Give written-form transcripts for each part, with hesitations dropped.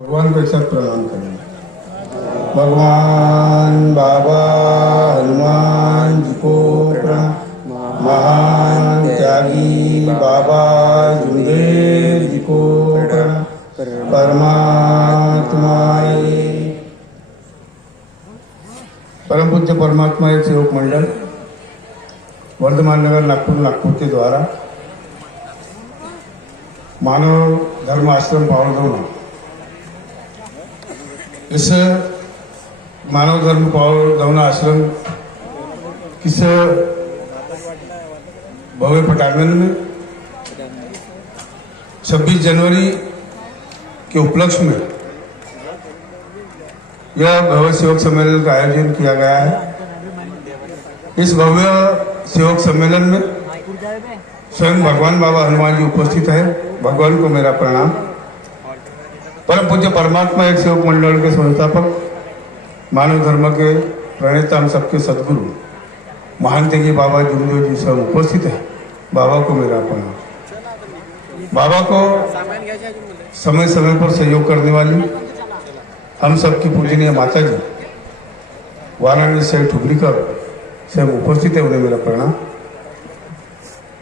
भगवान के साथ प्रणाम करें। भगवान बाबा हनुमान जी को प्रणाम। महान त्यागी बाबा जुमदेव जी को प्रणाम। परमात्मा परम पूज्य परमात्मा एक सेवक मंडल वर्धमान नगर नागपुर के द्वारा मानव धर्म आश्रम पावरदौना इस मानव धर्म पावरदौना आश्रम किस भव्य पटांगण में 26 जनवरी के उपलक्ष्य में यह भव्य सेवक सम्मेलन का आयोजन किया गया है। इस भव्य सेवक सम्मेलन में स्वयं भगवान बाबा हनुमान जी उपस्थित है। भगवान को मेरा प्रणाम। परम पूज्य परमात्मा एक सेवक मंडल के संस्थापक मानव धर्म के प्रणेता हम सबके सदगुरु महान त्यागी बाबा जुमदेव जी सब उपस्थित है। बाबा को मेरा प्रणाम। बाबा को समय समय पर सहयोग करने वाली हम सबकी पूजनीय माता जी वाराणसी से ठुकरीकर से उपस्थित है, उन्हें मेरा प्रणाम।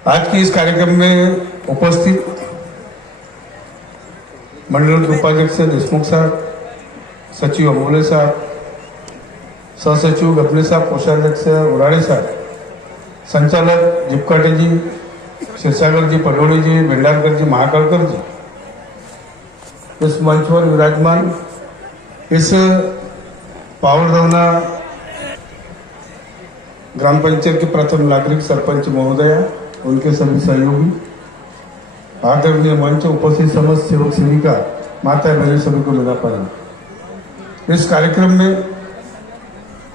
आज के इस कार्यक्रम में उपस्थित मंडल के उपाध्यक्ष देशमुख साहब, सचिव अमोले साहब, सहसचिव गपले साहब, कोषाध्यक्ष उराड़े साहब, संचालक जिपकाटे जी, क्षीरसागर जी, पडोड़ी जी, भेंडारकर जी, महाकालकर जी, इस मंच पर विराजमान इस पावरदौना ग्राम पंचायत के प्रथम नागरिक सरपंच महोदया, उनके सभी सहयोगी, आदरणीय मंच उपस्थित समस्त सेवक सेविका, माता बहन सभी को मेरा प्रणाम। इस कार्यक्रम में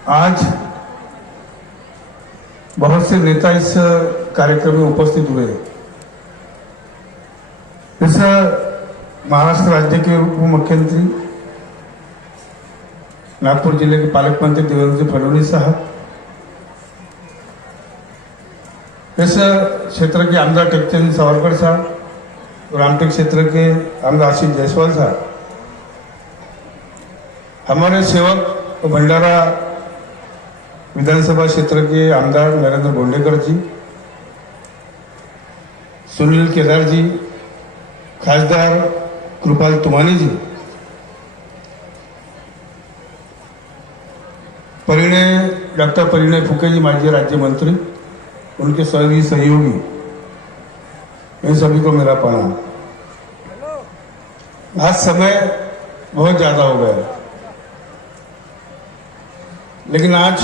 आज बहुत से नेता इस कार्यक्रम में उपस्थित हुए। इस महाराष्ट्र राज्य के उप मुख्यमंत्री, नागपुर जिले के पालक मंत्री देवेंद्र फडणवीस साहब, इस क्षेत्र के आमदार टेकचंद सावरकर साहब, रामटेक क्षेत्र के आमदार आशीष जायसवाल साहब, हमारे सेवक भंडारा विधानसभा क्षेत्र के आमदार नरेंद्र बोंडेकर जी, सुनील केदार जी, खासदार कृपाल तुमानी जी, डॉक्टर परिणय फुके जी, माजी राज्य मंत्री, उनके सभी सहयोगी, इन सभी को मेरा प्रणाम। आज समय बहुत ज्यादा हो गया है, लेकिन आज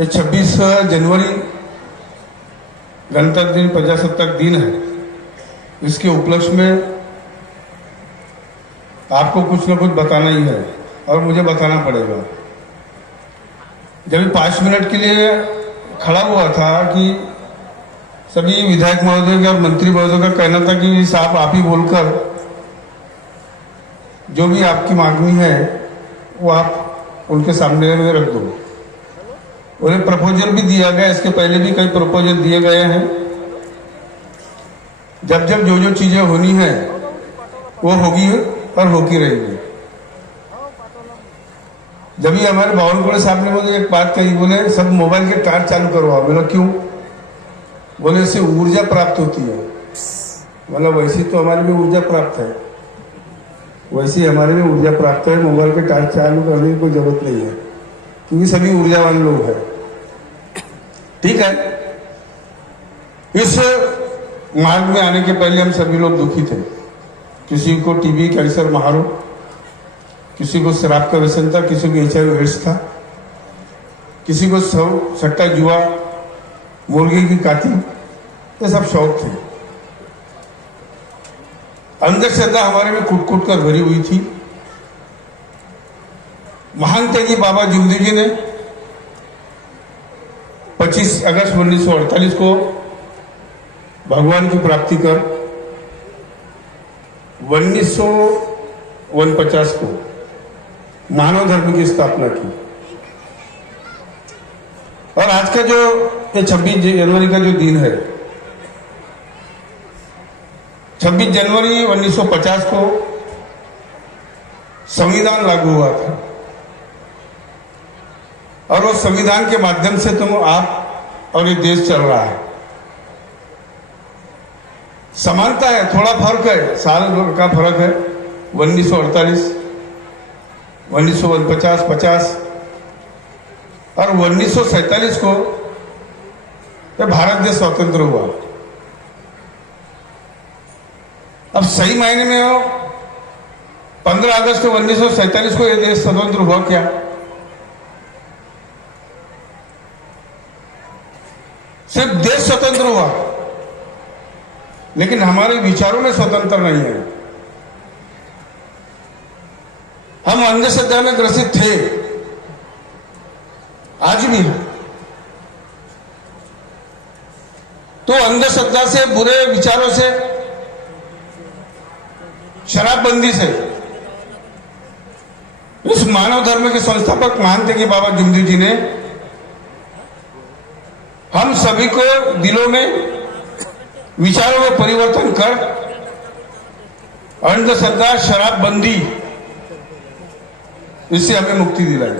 ये 26 जनवरी गणतंत्र दिन, प्रजासत्ताक दिन है। इसके उपलक्ष्य में आपको कुछ न कुछ बताना ही है और मुझे बताना पड़ेगा। जब 5 मिनट के लिए खड़ा हुआ था कि सभी विधायक महोदय और मंत्री महोदय का कहना था कि साहब आप ही बोलकर जो भी आपकी मांगनी है वो आप उनके सामने में रख दो। उन्हें प्रपोजल भी दिया गया, इसके पहले भी कई प्रपोजल दिए गए हैं। जब जब जो जो चीजें होनी है वो होगी और होती रहेगी। जब ही हमारे बावनकुड़े साहब ने मुझे एक बात कही, बोले सब मोबाइल के टार्च चालू करवाओ। बोला क्यों? बोले इससे ऊर्जा प्राप्त होती है। मतलब वैसी तो हमारे में ऊर्जा प्राप्त है, वैसी हमारे में ऊर्जा प्राप्त है। मोबाइल के टार्च चालू करने की कोई जरूरत नहीं है, क्योंकि सभी ऊर्जावान लोग हैं। ठीक है, इस मार्ग में आने के पहले हम सभी लोग दुखी थे। किसी को टीबी, कैंसर, महारोग, किसी को शराब का व्यसन था, किसी को HIV एड्स था, किसी को सट्टा जुआ, मुर्गी की काटी, ये सब शौक थे। अंदर श्रद्धा हमारे में कुट कुट कर भरी हुई थी। महान त्यागी बाबा जुमदेव जी ने 25 अगस्त 1948 को भगवान की प्राप्ति कर 1949 को मानव धर्म की स्थापना की। और आज का जो ये 26 जनवरी का जो दिन है, 26 जनवरी 1950 को संविधान लागू हुआ था और वो संविधान के माध्यम से तुम आप और ये देश चल रहा है। समानता है, थोड़ा फर्क है, साल का फर्क है। 1948, 1949, 50 और 1947 को ये भारत देश स्वतंत्र हुआ। अब सही मायने में हो 15 अगस्त 1947 को ये देश स्वतंत्र हुआ क्या? सिर्फ देश स्वतंत्र हुआ, लेकिन हमारे विचारों में स्वतंत्र नहीं है। हम अंधश्रद्धा में ग्रसित थे, आज भी है। तो अंधश्रद्धा से, बुरे विचारों से, शराबबंदी से इस मानव धर्म के संस्थापक महान थे बाबा जुमदेव जी ने हम सभी को दिलों में विचारों में परिवर्तन कर अंधश्रद्धा, शराबबंदी, इससे हमें मुक्ति दिलाई।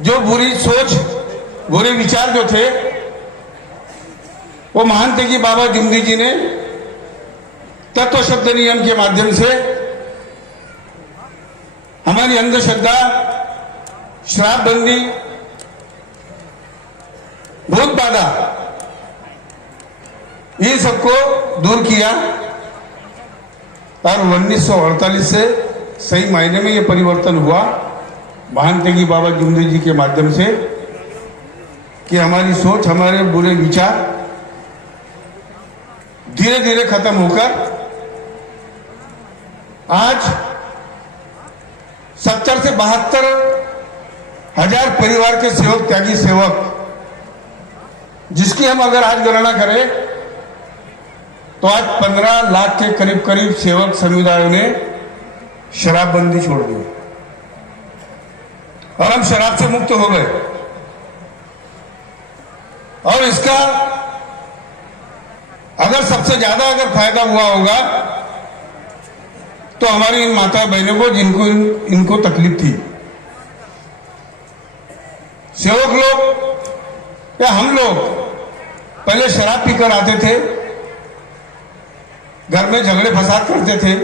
जो बुरी सोच, बुरे विचार जो थे, वो महान थे कि बाबा जुमदेव जी ने तत्व शब्द नियम के माध्यम से हमारी अंधश्रद्धा, शराबबंदी, भूत बाधा, ये सबको दूर किया और 1948 से सही मायने में ये परिवर्तन हुआ महान थे कि बाबा जुमदेव जी के माध्यम से कि हमारी सोच, हमारे बुरे विचार धीरे धीरे खत्म होकर आज 70 से 72 हजार परिवार के सेवक, त्यागी सेवक, जिसकी हम अगर आज गणना करें तो आज 15 लाख के करीब करीब सेवक समुदायों ने शराबबंदी छोड़ दी और हम शराब से मुक्त हो गए। और इसका अगर सबसे ज्यादा अगर फायदा हुआ होगा तो हमारी इन माता बहनों को, जिनको इनको तकलीफ थी। सेवक लोग या हम लोग पहले शराब पीकर आते थे, घर में झगड़े फसाद करते थे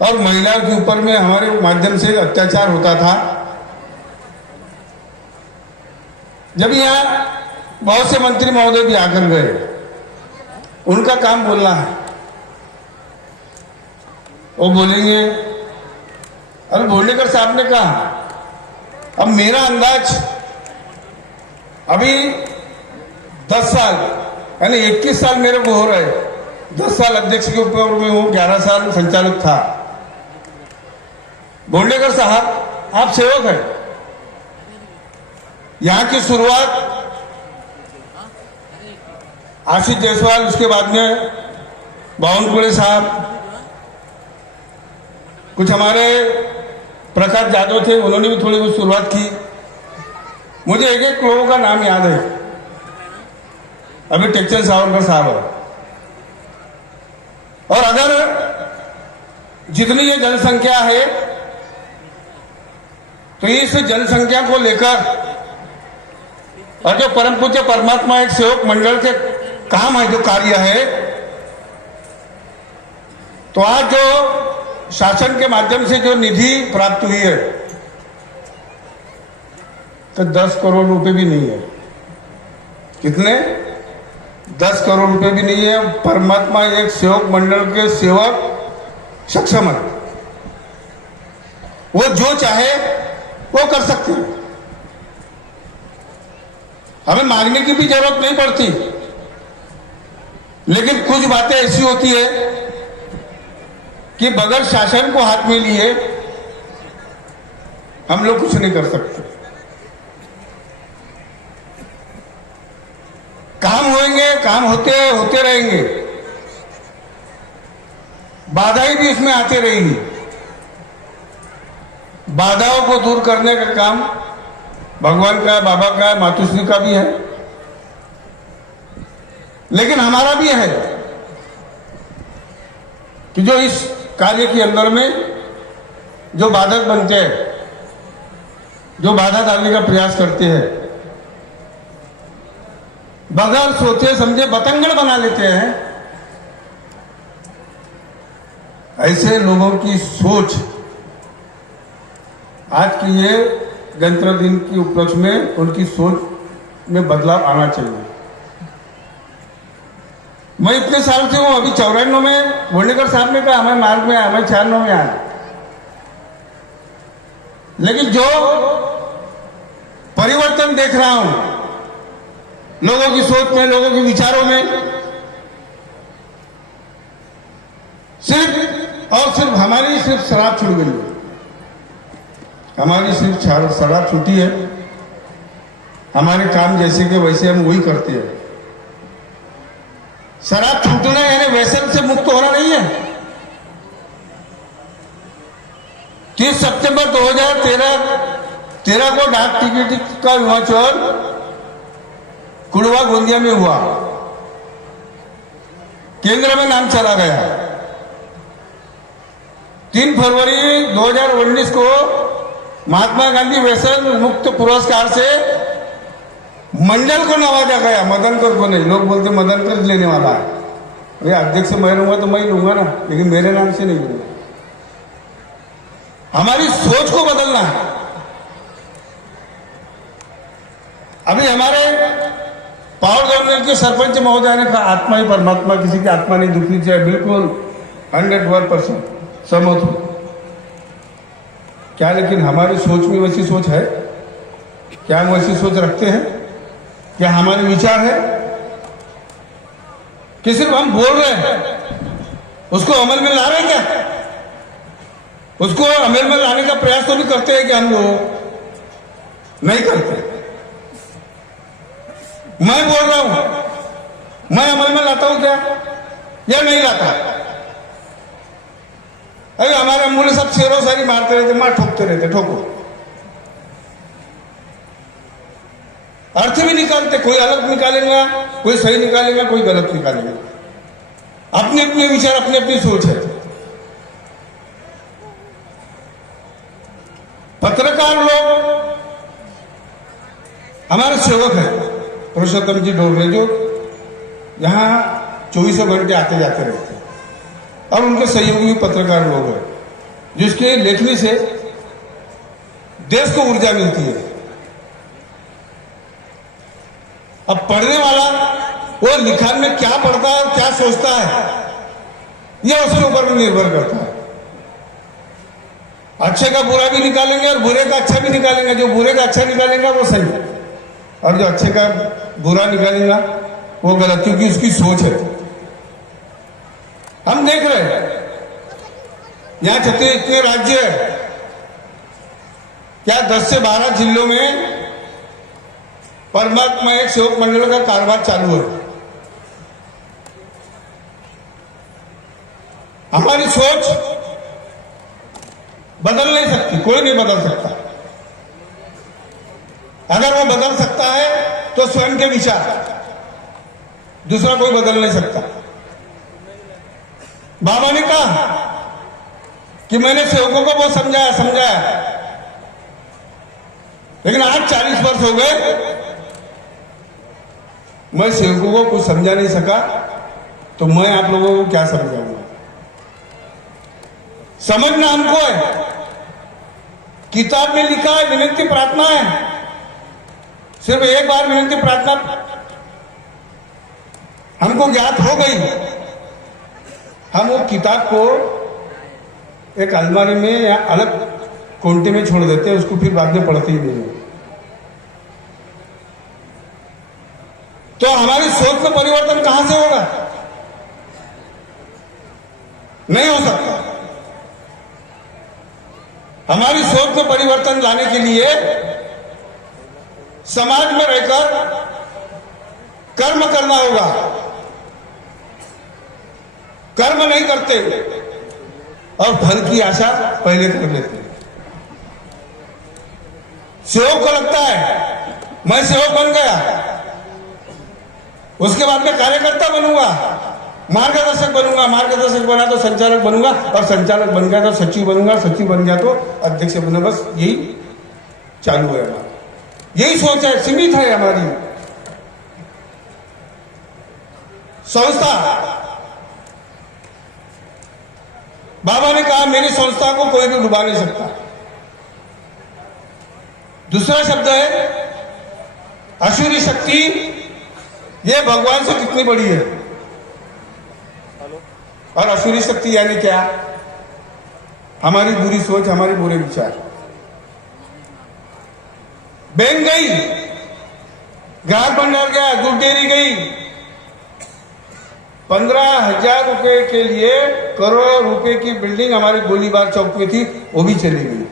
और महिलाओं के ऊपर में हमारे माध्यम से अत्याचार होता था। जब यहाँ बहुत से मंत्री महोदय भी आकर गए, उनका काम बोलना है, वो बोलेंगे। अभी भोंडेकर साहब ने कहा, अब मेरा अंदाज अभी 10 साल यानी 21 साल मेरे को हो रहे, 10 साल अध्यक्ष के ऊपर में हूं, 11 साल संचालक था। भोंडेकर साहब आप सेवक हैं, यहां की शुरुआत आशीष जायसवाल, उसके बाद में बावनकुळे साहब, कुछ हमारे प्रकाश यादव थे, उन्होंने भी थोड़ी बहुत शुरुआत की। मुझे एक एक लोगों का नाम याद है। अभी टेकचंद सावरकर साहब है। और अगर जितनी ये जनसंख्या है तो इस जनसंख्या को लेकर और जो परम पूज्य परमात्मा एक सेवक मंडल के काम है, जो कार्य है, तो आज जो शासन के माध्यम से जो निधि प्राप्त हुई है तो 10 करोड़ रुपए भी नहीं है। कितने? 10 करोड़ रुपए भी नहीं है। परमात्मा एक सेवक मंडल के सेवक सक्षम है, वो जो चाहे वो कर सकते हैं। हमें मांगने की भी जरूरत नहीं पड़ती, लेकिन कुछ बातें ऐसी होती है कि बगैर शासन को हाथ में लिए हम लोग कुछ नहीं कर सकते। काम होंगे, काम होते रहेंगे, बाधाएं भी इसमें आती रहेगी। बाधाओं को दूर करने का काम भगवान का, बाबा का, मातुश्री का भी है, लेकिन हमारा भी है कि जो इस कार्य के अंदर में जो बाधक बनते हैं, जो बाधा डालने का प्रयास करते हैं, बगैर सोचे समझे बतंगड़ बना लेते हैं, ऐसे लोगों की सोच आज की ये गणतंत्र दिन के उपलक्ष्य में उनकी सोच में बदलाव आना चाहिए। मैं इतने साल से हूं, अभी 94 में वोडेकर साहब ने कहा हमें मार्ग में आया, मैं 96 में आया, लेकिन जो परिवर्तन देख रहा हूं लोगों की सोच में, लोगों के विचारों में, सिर्फ और सिर्फ हमारी सिर्फ शराब छूट गई है, हमारी सिर्फ शराब छूटी है। हमारे काम जैसे के वैसे हम वही करते हैं। शराब छूटना यानी व्यसन से मुक्त होना नहीं है। 30 सितंबर 2013 को डाक टिकट का विमोचन कुड़वा गोंदिया में हुआ, केंद्र में नाम चला गया। 3 फरवरी 2019 को महात्मा गांधी व्यसन मुक्त पुरस्कार से मंडल को नवाजा गया, मदनकर को नहीं। लोग बोलते मदनकर लेने वाला है, भैया अध्यक्ष मैं लूंगा तो मैं ही लूंगा ना, लेकिन मेरे नाम से नहीं लूंगा। हमारी सोच को बदलना है। अभी हमारे पावर गवर्नमेंट के सरपंच महोदय ने कहा आत्मा ही परमात्मा, किसी की आत्मा नहीं दुखनी चाहिए। बिल्कुल 100% सहमत हूं। क्या लेकिन हमारी सोच में वैसी सोच है? क्या हम वैसी सोच रखते हैं? क्या हमारे विचार है कि सिर्फ हम बोल रहे हैं, उसको अमल में ला रहे हैं? क्या उसको अमल में लाने का प्रयास तो भी करते हैं कि हम लोग नहीं करते? मैं बोल रहा हूं, मैं अमल में लाता हूं क्या या नहीं लाता? अरे हमारे अमूल्य सब शेरों सारी मारते रहते, मार ठोकते रहते, ठोको, अर्थ भी निकालते। कोई अलग निकालेगा, कोई सही निकालेगा, कोई गलत निकालेगा। अपने अपने विचार, अपनी अपनी सोच है। पत्रकार लोग हमारे सेवक हैं, पुरुषोत्तम जी डोगरे, जो यहां 24 घंटे आते जाते रहते हैं, और उनके सहयोगी पत्रकार लोग हैं, जिसके लेखनी से देश को ऊर्जा मिलती है। अब पढ़ने वाला वो लिखान में क्या पढ़ता है और क्या सोचता है, यह उसके ऊपर भी निर्भर करता है। अच्छे का बुरा भी निकालेंगे और बुरे का अच्छा भी निकालेंगे। जो बुरे का अच्छा निकालेगा वो सही, और जो अच्छे का बुरा निकालेगा वो गलत, क्योंकि उसकी सोच है। हम देख रहे हैं यहां छत्तीस इतने राज्य है, क्या 10 से 12 जिलों में परमात्मा एक सेवक मंडल का कारोबार चालू है। हमारी सोच बदल नहीं सकती, कोई नहीं बदल सकता। अगर वो बदल सकता है तो स्वयं के विचार, दूसरा कोई बदल नहीं सकता। बाबा ने कहा कि मैंने सेवकों को बहुत समझाया, लेकिन आज 40 वर्ष हो गए, मैं सेवकों को कुछ समझा नहीं सका, तो मैं आप लोगों को क्या समझाऊंगा? समझना हमको है। किताब में लिखा है विनती प्रार्थना है, सिर्फ एक बार विनती प्रार्थना हमको ज्ञात हो गई, हम वो किताब को एक अलमारी में या अलग कोंटे में छोड़ देते हैं, उसको फिर बाद में पढ़ते ही नहीं। तो हमारी सोच में परिवर्तन कहां से होगा? नहीं हो सकता। हमारी सोच में परिवर्तन लाने के लिए समाज में रहकर कर्म करना होगा। कर्म नहीं करते और फल की आशा पहले कर लेते हैं। सेवक को लगता है मैं सेवक बन गया, उसके बाद में कार्यकर्ता बनूंगा, मार्गदर्शक बनूंगा, मार्गदर्शक बना तो संचालक बनूंगा, और संचालक बन गया तो सचिव बनूंगा, सचिव बन गया तो अध्यक्ष बनूंगा। बस यही चालू है हमारा, यही सोच है, सीमित है हमारी संस्था। बाबा ने कहा मेरी संस्था को कोई भी डुबा नहीं सकता। दूसरा शब्द है आसुरी शक्ति, ये भगवान से कितनी बड़ी है। और आसुरी शक्ति यानी क्या? हमारी बुरी सोच, हमारे बुरे विचार। बैंक गई, ग्राहक भंडार गया, दूध डेयरी गई, 15,000 रुपए के लिए करोड़ रुपए की बिल्डिंग हमारी गोलीबार चौक में थी, वो भी चली गई।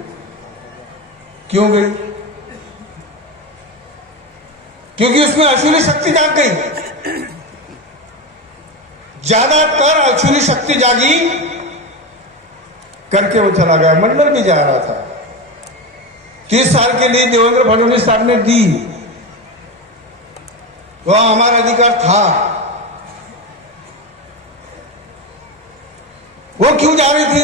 क्यों गई? क्योंकि उसमें आसुरी शक्ति जाग गई। ज्यादातर आसुरी शक्ति जागी करके वो चला गया। मंडल भी जा रहा था, 30 साल के लिए देवेंद्र फडणवीस साहब ने दी, तो हमारा अधिकार था। वो क्यों जा रही थी?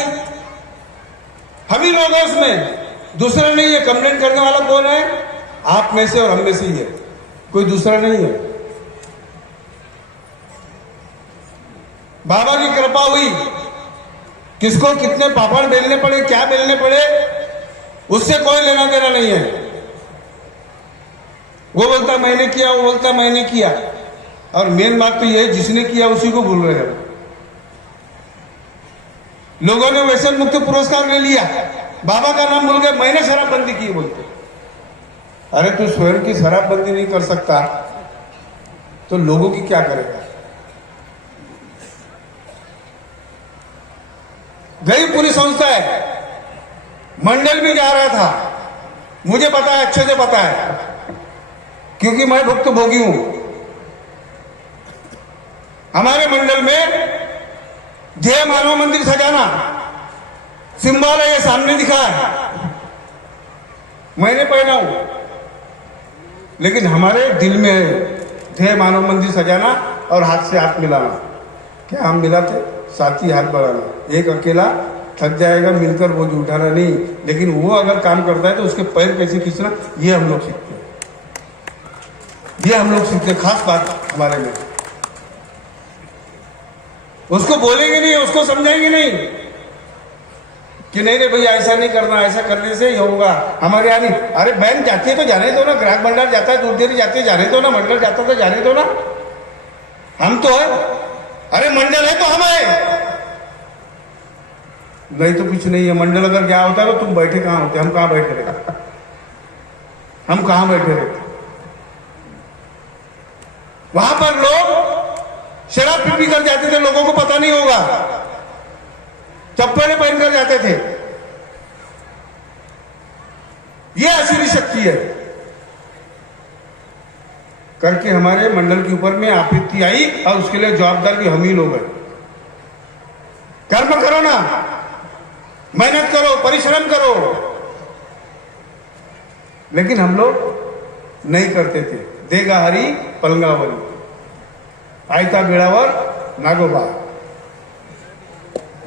हम ही लोग हैं उसमें, दूसरा नहीं है। कंप्लेंट करने वाला कौन है? आप में से और हम में से ही है, कोई दूसरा नहीं है। बाबा की कृपा हुई, किसको कितने पापड़ बेलने पड़े, क्या बेलने पड़े, उससे कोई लेना देना नहीं है। वो बोलता मैंने किया, वो बोलता मैंने किया। और मेन बात तो ये है, जिसने किया उसी को भूल रहे हैं। लोगों ने व्यसन मुक्ति पुरस्कार ले लिया, बाबा का नाम भूल गए, मैंने शराबबंदी की बोलते। अरे तू स्वयं की शराबबंदी नहीं कर सकता तो लोगों की क्या करेगा? गई पूरी संस्था है। मंडल में जा रहा था, मुझे पता है, अच्छे से पता है, क्योंकि मैं भुक्तभोगी हूं। हमारे मंडल में जय मानव मंदिर सजाना सिंबल है, ये सामने दिखा है, मैंने पहना हूं। लेकिन हमारे दिल में है जय मानव मंदिर सजाना और हाथ से हाथ मिलाना। क्या हम मिलाते? साथी हाथ बढ़ाना। एक अकेला थक जाएगा, मिलकर बोझ उठाना नहीं, लेकिन वो अगर काम करता है तो उसके पैर कैसे खींचना, ये हम लोग सीखते हैं। ये हम लोग सीखते हैं, खास बात हमारे में। उसको बोलेंगे नहीं, उसको समझाएंगे नहीं कि नहीं नहीं भैया ऐसा नहीं करना, ऐसा करने से ये होगा। हमारे यहाँ नहीं। अरे बैंक जाती है तो जाने दो ना, ग्राहक भंडार जाता है, दूध डेयरी जाती है, जाने दो ना, मंडल जाता है तो जाने दो ना। हम तो है, अरे मंडल है तो हम है, नहीं तो कुछ नहीं है। मंडल अगर क्या होता है तो तुम बैठे कहां होते? हम कहां बैठे रहते? हम कहां बैठे रहते? वहां पर लोग शराब पी कर जाते थे, लोगों को पता नहीं होगा, चप्पलें पहनकर जाते थे। यह आसुरी शक्ति है। करके हमारे मंडल के ऊपर में आपत्ति आई और उसके लिए जवाबदार भी हम ही लोग हैं। कर्म करो ना, मेहनत करो, परिश्रम करो, लेकिन हम लोग नहीं करते थे। देगा हरी पलंगावरी, आयता बेड़ावर नागोबा,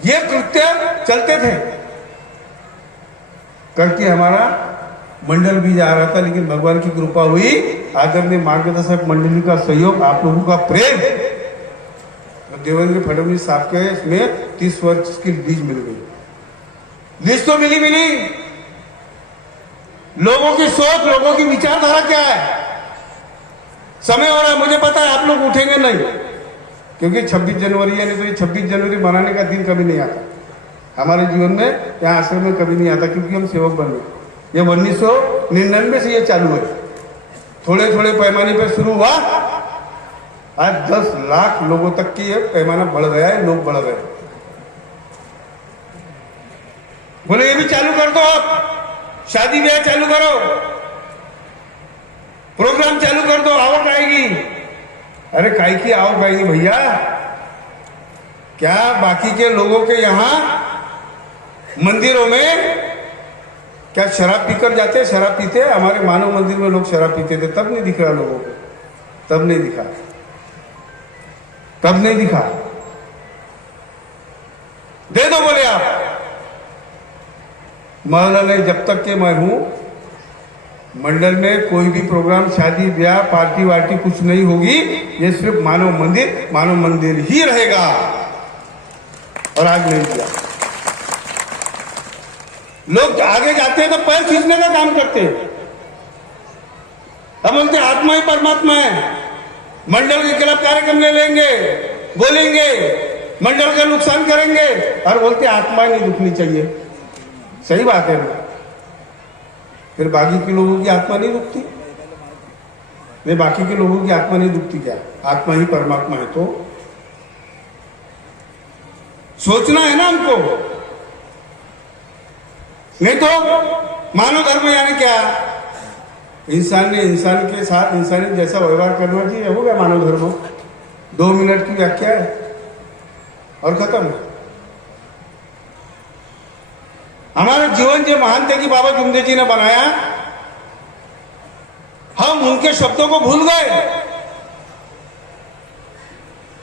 ये कृत्य चलते थे। करके हमारा मंडल भी जा रहा था, लेकिन भगवान की कृपा हुई, आदरणीय मार्गदर्शक मंडली का सहयोग, आप लोगों का प्रेम, देवेंद्र फडणवीस साहब के इसमें 30 वर्ष की लीज मिल गई। लीज तो मिली मिली, लोगों की सोच, लोगों की विचारधारा क्या है? समय हो रहा है, मुझे पता है आप लोग उठेंगे नहीं, क्योंकि 26 जनवरी है, नहीं तो ये 26 जनवरी मनाने का दिन कभी नहीं आता हमारे जीवन में, यहाँ आश्रम में कभी नहीं आता, क्योंकि हम सेवक बन गए। ये 1999 से ये चालू है, थोड़े थोड़े पैमाने पर शुरू हुआ, आज 10 लाख लोगों तक की ये पैमाना बढ़ गया है, लोग बढ़ गए। बोले ये भी चालू कर दो, आप शादी ब्याह चालू करो, प्रोग्राम चालू कर दो, आवक आएगी। अरे काहे की आवक आएगी भैया? क्या बाकी के लोगों के यहां मंदिरों में क्या शराब पीकर जाते? शराब पीते? हमारे मानव मंदिर में लोग शराब पीते थे, तब नहीं दिख रहा लोगों को, तब नहीं दिखा, तब नहीं दिखा। दे दो बोले आप। मौलाना ने जब तक के मैं हूं मंडल में कोई भी प्रोग्राम, शादी ब्याह, पार्टी वार्टी कुछ नहीं होगी, ये सिर्फ मानव मंदिर ही रहेगा। और आज नहीं किया। लोग आगे जाते हैं तो पैर खींचने का काम करते हैं। अब बोलते आत्मा ही परमात्मा है, मंडल के खिलाफ कार्यक्रम ले लेंगे, बोलेंगे, मंडल का नुकसान करेंगे और बोलते आत्मा ही नहीं दुखनी चाहिए। सही बात है ना? फिर बाकी के लोगों की आत्मा नहीं दुखती? नहीं, बाकी के लोगों की आत्मा नहीं दुखती क्या? आत्मा ही परमात्मा है तो सोचना है ना हमको। नहीं तो मानव धर्म यानी क्या? इंसान ने इंसान के साथ इंसानी जैसा व्यवहार करना चाहिए, हो गया मानव धर्म। 2 मिनट की व्याख्या है और खत्म। हमारा जीवन जो महान थे कि बाबा जुमदे जी ने बनाया, हम उनके शब्दों को भूल गए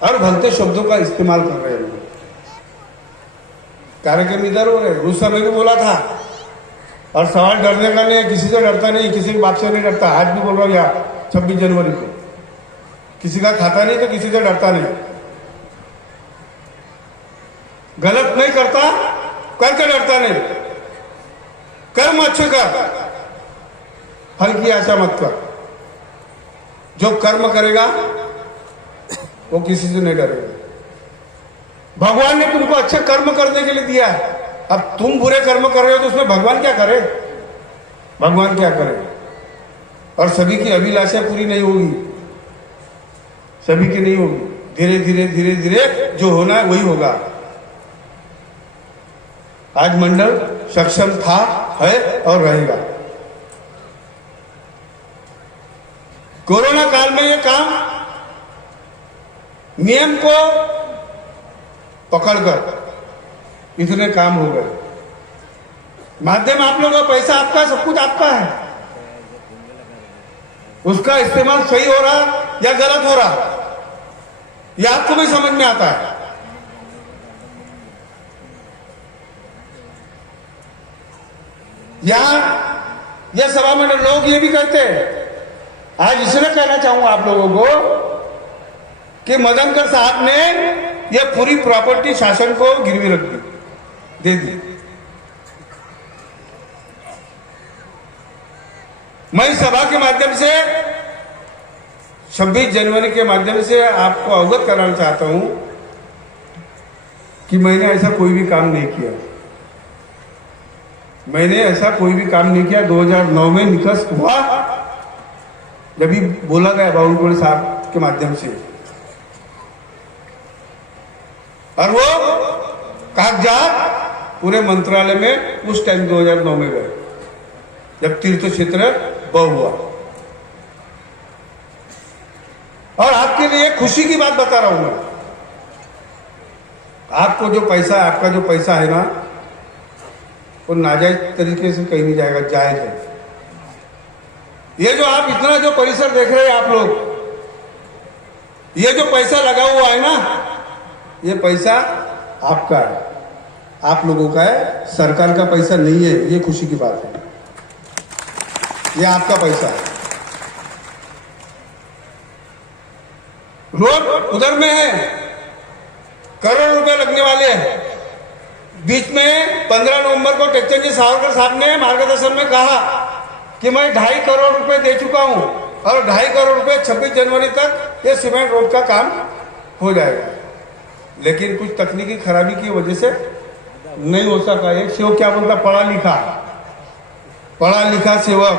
और भलते शब्दों का इस्तेमाल कर रहे हैं। कार्यक्रम इधर हो रहे, उस समय भी बोला था। और सवाल डरने का नहीं है, किसी से डरता नहीं, किसी के बाप से नहीं डरता। आज भी बोल रहा हूं यहाँ 26 जनवरी को, किसी का खाता नहीं तो किसी से डरता नहीं। गलत नहीं करता, करके डरता नहीं। कर्म अच्छे कर, फल की आशा मत कर। जो कर्म करेगा वो किसी से नहीं डरेगा। भगवान ने तुमको अच्छे कर्म करने के लिए दिया है। अब तुम बुरे कर्म कर रहे हो तो उसमें भगवान क्या करे? भगवान क्या करे? और सभी की अभिलाषा पूरी नहीं होगी, सभी की नहीं होगी। धीरे धीरे धीरे धीरे जो होना है वही होगा। आज मंडल सक्षम था, है और रहेगा। कोरोना काल में ये काम नियम को पकड़कर इतने काम हो गए। माध्यम आप लोगों का, पैसा आपका, सब कुछ आपका है। उसका इस्तेमाल सही हो रहा या गलत हो रहा, यह आपको भी समझ में आता है। यहां यह सभा में लोग ये भी कहते हैं। आज इसलिए कहना चाहूंगा आप लोगों को कि मदनकर साहब ने यह पूरी प्रॉपर्टी शासन को गिरवी रख दी, दे दी। मैं सभा के माध्यम से 26 जनवरी के माध्यम से आपको अवगत कराना चाहता हूं कि मैंने ऐसा कोई भी काम नहीं किया। मैंने ऐसा कोई भी काम नहीं किया। 2009 में निकस हुआ, जब भी बोला गया बावनकुळे साहब के माध्यम से, और वो कागजात पूरे मंत्रालय में उस टाइम 2009 में गए, जब तीर्थ क्षेत्र ब हुआ। और आपके लिए खुशी की बात बता रहा हूं मैं। आपको जो पैसा, आपका जो पैसा है ना, वो नाजायज तरीके से कहीं नहीं जाएगा, जायज है। ये जो आप इतना जो परिसर देख रहे हैं आप लोग, ये जो पैसा लगा हुआ है ना, ये पैसा आपका है, आप लोगों का है, सरकार का पैसा नहीं है। ये खुशी की बात है, ये आपका पैसा है। रोड उधर में है, करोड़ रुपए लगने वाले हैं। बीच में 15 नवंबर को टेक्चंद सावरकर साहब ने मार्गदर्शन में कहा कि मैं 2.5 करोड़ रुपए दे चुका हूं और 2.5 करोड़ रुपए 26 जनवरी तक ये सीमेंट रोड का काम हो जाएगा। लेकिन कुछ तकनीकी खराबी की वजह से नहीं हो सका। एक सेवक क्या बोलता, पढ़ा लिखा सेवक,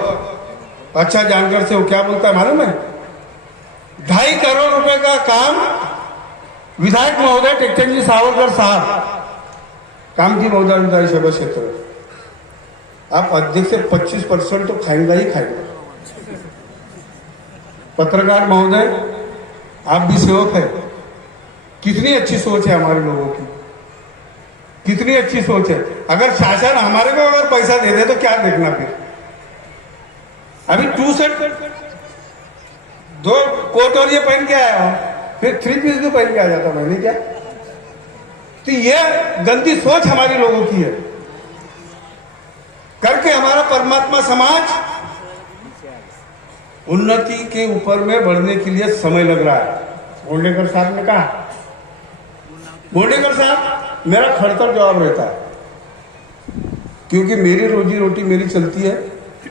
अच्छा जानकर सेवक क्या बोलता है मालूम है? 2.5 करोड़ रुपए का काम विधायक महोदय टेक्चंद सावरकर साहब, कामजी महोदय सभा क्षेत्र, आप अध्यक्ष से 25% तो खाएंगा ही खाएंगा। पत्रकार महोदय, आप भी सेवक है। कितनी अच्छी सोच है हमारे लोगों की, कितनी अच्छी सोच है। अगर शासन हमारे को अगर पैसा दे दे तो क्या देखना फिर। अभी 2 सेट 2 कोट और ये पहन के आया हूं, फिर 3 पीस भी पहन के आ जाता। मैंने क्या तो ये गंदी सोच हमारी लोगों की है करके हमारा परमात्मा समाज उन्नति के ऊपर में बढ़ने के लिए समय लग रहा है। बोर्डेकर साहब ने कहा, बोर्डेकर साहब मेरा खड़तर जवाब रहता है क्योंकि मेरी रोजी रोटी मेरी चलती है,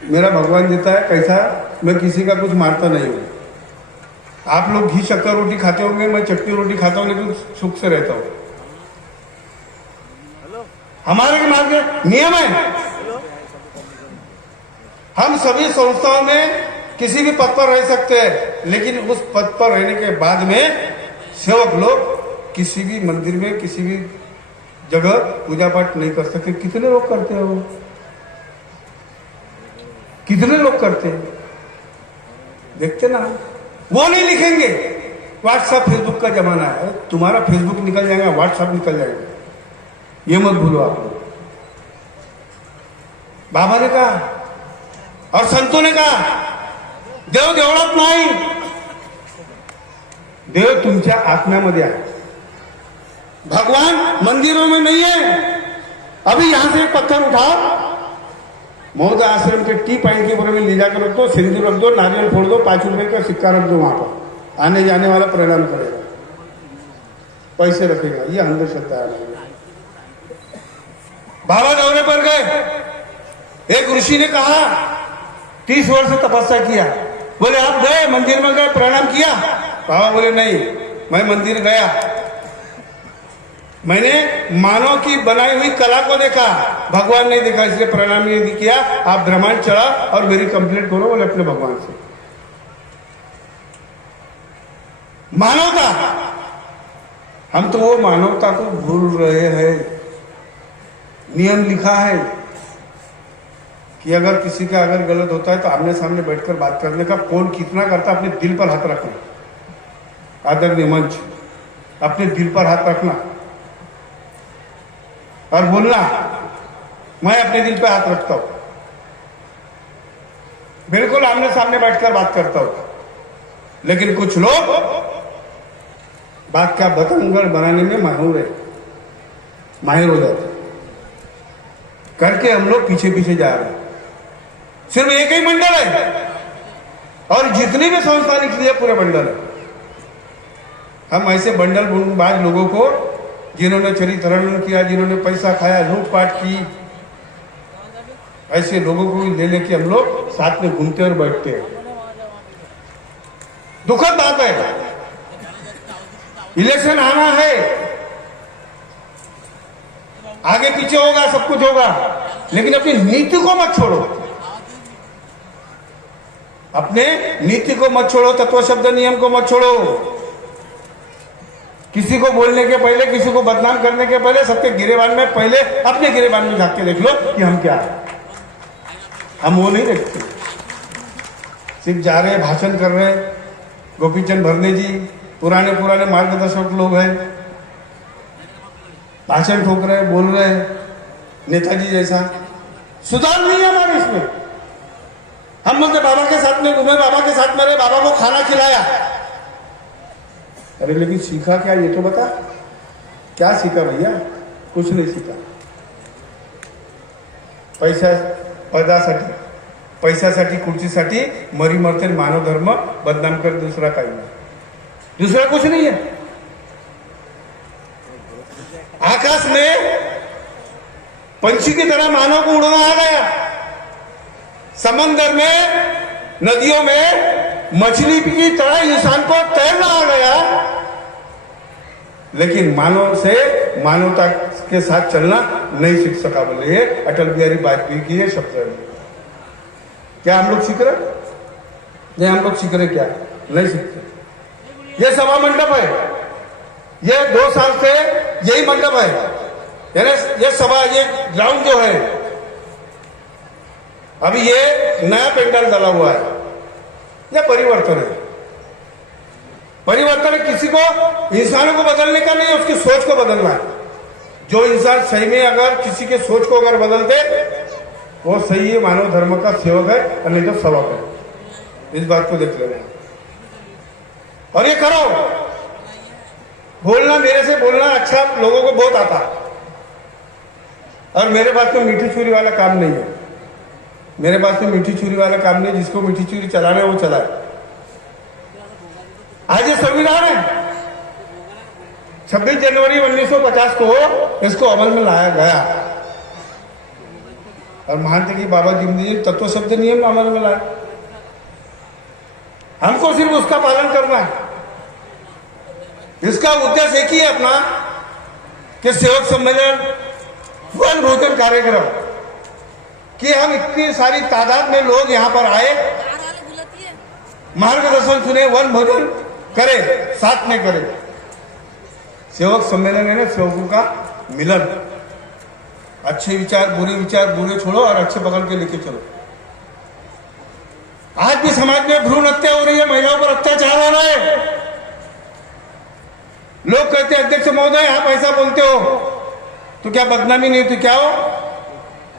मेरा भगवान देता है कैसा, मैं किसी का कुछ मारता नहीं हूं। आप लोग घी शक्कर रोटी खाते होंगे, मैं चटनी रोटी खाता हूं, लेकिन सुख से रहता हूं। हमारे समाज के नियम है, हम सभी संस्थाओं में किसी भी पद पर रह सकते हैं, लेकिन उस पद पर रहने के बाद में सेवक लोग किसी भी मंदिर में किसी भी जगह पूजा पाठ नहीं कर सकते। कितने लोग करते हैं वो, कितने लोग करते हैं देखते ना। वो नहीं लिखेंगे, व्हाट्सएप फेसबुक का जमाना है, तुम्हारा फेसबुक निकल जाएगा, व्हाट्सएप निकल जाएगा, ये मत भूलो आप लोग। बाबा ने कहा और संतों ने कहा, देव देवळात नाही, देव तुमच्या आत्म्यामध्ये आहे, भगवान मंदिरों में नहीं है। अभी यहां से एक पत्थर उठाओ, महोदय आश्रम के टी पॉइंट के ऊपर में ले जाकर रख दो, सिंदूर रख दो, नारियल फोड़ दो, 5 रुपए का सिक्का रख दो, वहां पर आने जाने वाला प्रणाम करेगा, पैसे रखेगा। ये अंधश्रद्धा है। बाबा दौरे पर गए, एक ऋषि ने कहा 30 वर्ष तपस्या किया, बोले आप गए मंदिर में गए प्रणाम किया? बाबा बोले नहीं, मैं मंदिर गया, मैंने मानव की बनाई हुई कला को देखा, भगवान नहीं देखा, इसलिए प्रणाम नहीं किया। आप ब्रह्मांड चढ़ा और मेरी कंप्लेंट करो बोले अपने भगवान से। मानवता, हम तो वो मानवता को भूल रहे हैं। नियम लिखा है कि अगर किसी का अगर गलत होता है तो आमने सामने बैठकर बात करने का। कौन कितना करता, अपने दिल पर हाथ रखना। आदरणीय मंच, अपने दिल पर हाथ रखना और बोलना, मैं अपने दिल पे हाथ रखता हूं, बिल्कुल आमने सामने बैठकर बात करता हूं। लेकिन कुछ लोग बात का बतंगड़ बनाने में माहिर हो जाते करके हम लोग पीछे पीछे जा रहे हैं। सिर्फ एक ही मंडल है और जितनी भी संस्था निकली है पूरे मंडल है। हम ऐसे बंडल बुनबाज लोगों को, जिन्होंने चरित्रहरण किया, जिन्होंने पैसा खाया, लूटपाट की, ऐसे लोगों को ले लेके हम लोग साथ में घूमते और बैठते हैं। दुखद बात है, इलेक्शन आना है, आगे पीछे होगा, सब कुछ होगा, लेकिन अपनी नीति को मत छोड़ो, अपने नीति को मत छोड़ो, तत्व शब्द नियम को मत छोड़ो। किसी को बोलने के पहले, किसी को बदनाम करने के पहले, सबके गिरेबान में पहले अपने गिरेबान में झांक के देख लो कि हम क्या है। हम वो नहीं देखते, सिर्फ जा रहे भाषण कर रहे। गोपीचंद भरने जी पुराने मार्गदर्शक लोग हैं, भाषण ठोक रहे, बोल रहे, नेताजी जैसा। सुधार नहीं है हमारे इसमें। हम बोलते बाबा के साथ में घूमे, बाबा के साथ में रहे, बाबा को खाना खिलाया। अरे लेकिन सीखा क्या, ये तो बता, क्या सीखा भैया? कुछ नहीं सीखा। पैशासाठी खुर्चीसाठी मरी मरते मानव धर्म बदनाम कर, दूसरा काही नहीं, दूसरा कुछ नहीं है। आकाश में पंछी की तरह मानव को उड़ना आ गया, समंदर में नदियों में मछली की तरह इंसान को तैरना आ गया, लेकिन मानव से मानवता के साथ चलना नहीं सीख सका। बोले ये अटल बिहारी वाजपेयी की ये शब्द है। क्या हम लोग सीख रहे? नहीं, हम लोग सीख रहे क्या? नहीं सीखते। ये सभा मंडप है, ये 2 साल से यही मंडप है, यानी ये सभा, ये ग्राउंड जो है, अभी ये नया पेंडाल डाला हुआ है। यह परिवर्तन है। परिवर्तन किसी को, इंसानों को बदलने का नहीं है, उसकी सोच को बदलना है। जो इंसान सही में अगर किसी के सोच को अगर बदल दे, वो सही है, मानव धर्म का सेवक है और नहीं तो सबक है। इस बात को देख लेना और ये करो। बोलना, मेरे से बोलना अच्छा लोगों को बहुत आता है, और मेरे पास तो मीठी छुरी वाला काम नहीं है। मेरे पास तो मीठी छुरी वाला काम नहीं है। जिसको मीठी छुरी चलाना है वो चलाए। आज ये संविधान है, 26 जनवरी 1950 को इसको अमल में लाया गया, और मानते कि बाबा जी तत्व शब्द नियम अमल में लाए। हमको सिर्फ उसका पालन करना है। इसका उद्देश्य एक ही है अपना, कि सेवक सम्मेलन वन भोजन कार्यक्रम, कि हम इतनी सारी तादाद में लोग यहाँ पर आए, मार्गदर्शन सुने, वन भोजन करें, साथ में करें। सेवक सम्मेलन है ना, सेवकों का मिलन। अच्छे विचार, बुरे छोड़ो और अच्छे पकड़ के लेके चलो। आज भी समाज में भ्रूण हत्या हो रही है, महिलाओं पर अत्याचार हो रहा है। लोग कहते हैं अध्यक्ष महोदय आप ऐसा बोलते हो तो क्या बदनामी नहीं होती? क्या हो,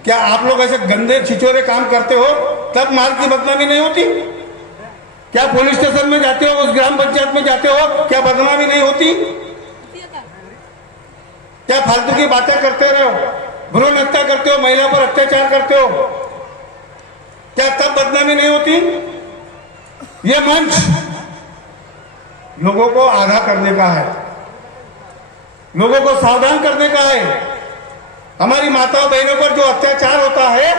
क्या आप लोग ऐसे गंदे छिछोरे काम करते हो तब माल की बदनामी नहीं होती? क्या पुलिस स्टेशन में जाते हो, उस ग्राम पंचायत में जाते हो, क्या बदनामी नहीं होती? क्या फालतू की बातें करते रहो, भ्रूण हत्या करते हो, महिला पर अत्याचार करते हो, क्या तब बदनामी नहीं होती? ये मंच लोगों को आगाह करने का है, लोगों को सावधान करने का है। हमारी माताओं बहनों पर जो अत्याचार होता है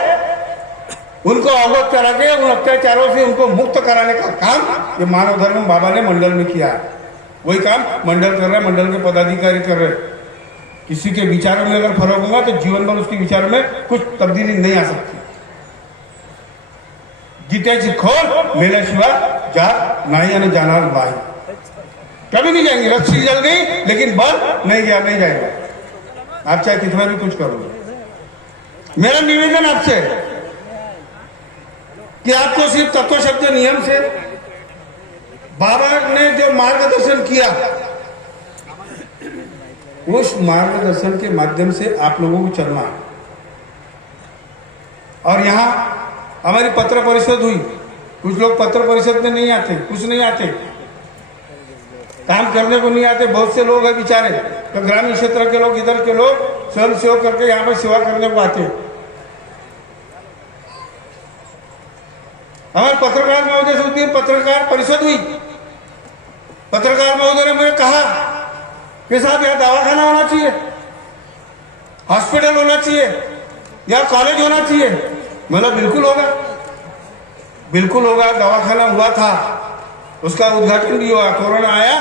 उनको अवगत करा के उन अत्याचारों से उनको मुक्त कराने का काम ये मानव धर्म बाबा ने मंडल में किया है। वही काम मंडल कर रहे, मंडल के पदाधिकारी कर रहे। किसी के विचारों में अगर फर्क होगा तो जीवन भर उसके विचारों में कुछ तब्दीली नहीं आ सकती। गीतेची खोल मेल्याशिवाय जा नहीं आने जाना भाई, कभी नहीं जाएंगे। रस्सी जल गई लेकिन बल नहीं गया, नहीं जाएगा। आप चाहे कितना भी कुछ करो। मेरा निवेदन आपसे कि आपको सिर्फ तत्व शब्द नियम से बाबा ने जो मार्गदर्शन किया उस मार्गदर्शन के माध्यम से आप लोगों को चलना है। और यहां हमारी पत्र परिषद हुई, कुछ लोग पत्र परिषद में नहीं आते, कुछ नहीं आते, काम करने को नहीं आते। बहुत से लोग हैं बेचारे, तो ग्रामीण क्षेत्र के लोग, इधर के लोग स्वयं सेवक करके यहाँ पर सेवा करने को आते। हमारे पत्रकार महोदय से उस दिन पत्रकार परिषद हुई। पत्रकार महोदय ने मुझे कहा कि साहब यहाँ दवाखाना होना चाहिए, हॉस्पिटल होना चाहिए, या कॉलेज होना चाहिए। मतलब बिल्कुल होगा, बिल्कुल होगा। दवाखाना हुआ था, उसका उद्घाटन भी हुआ, कोरोना आया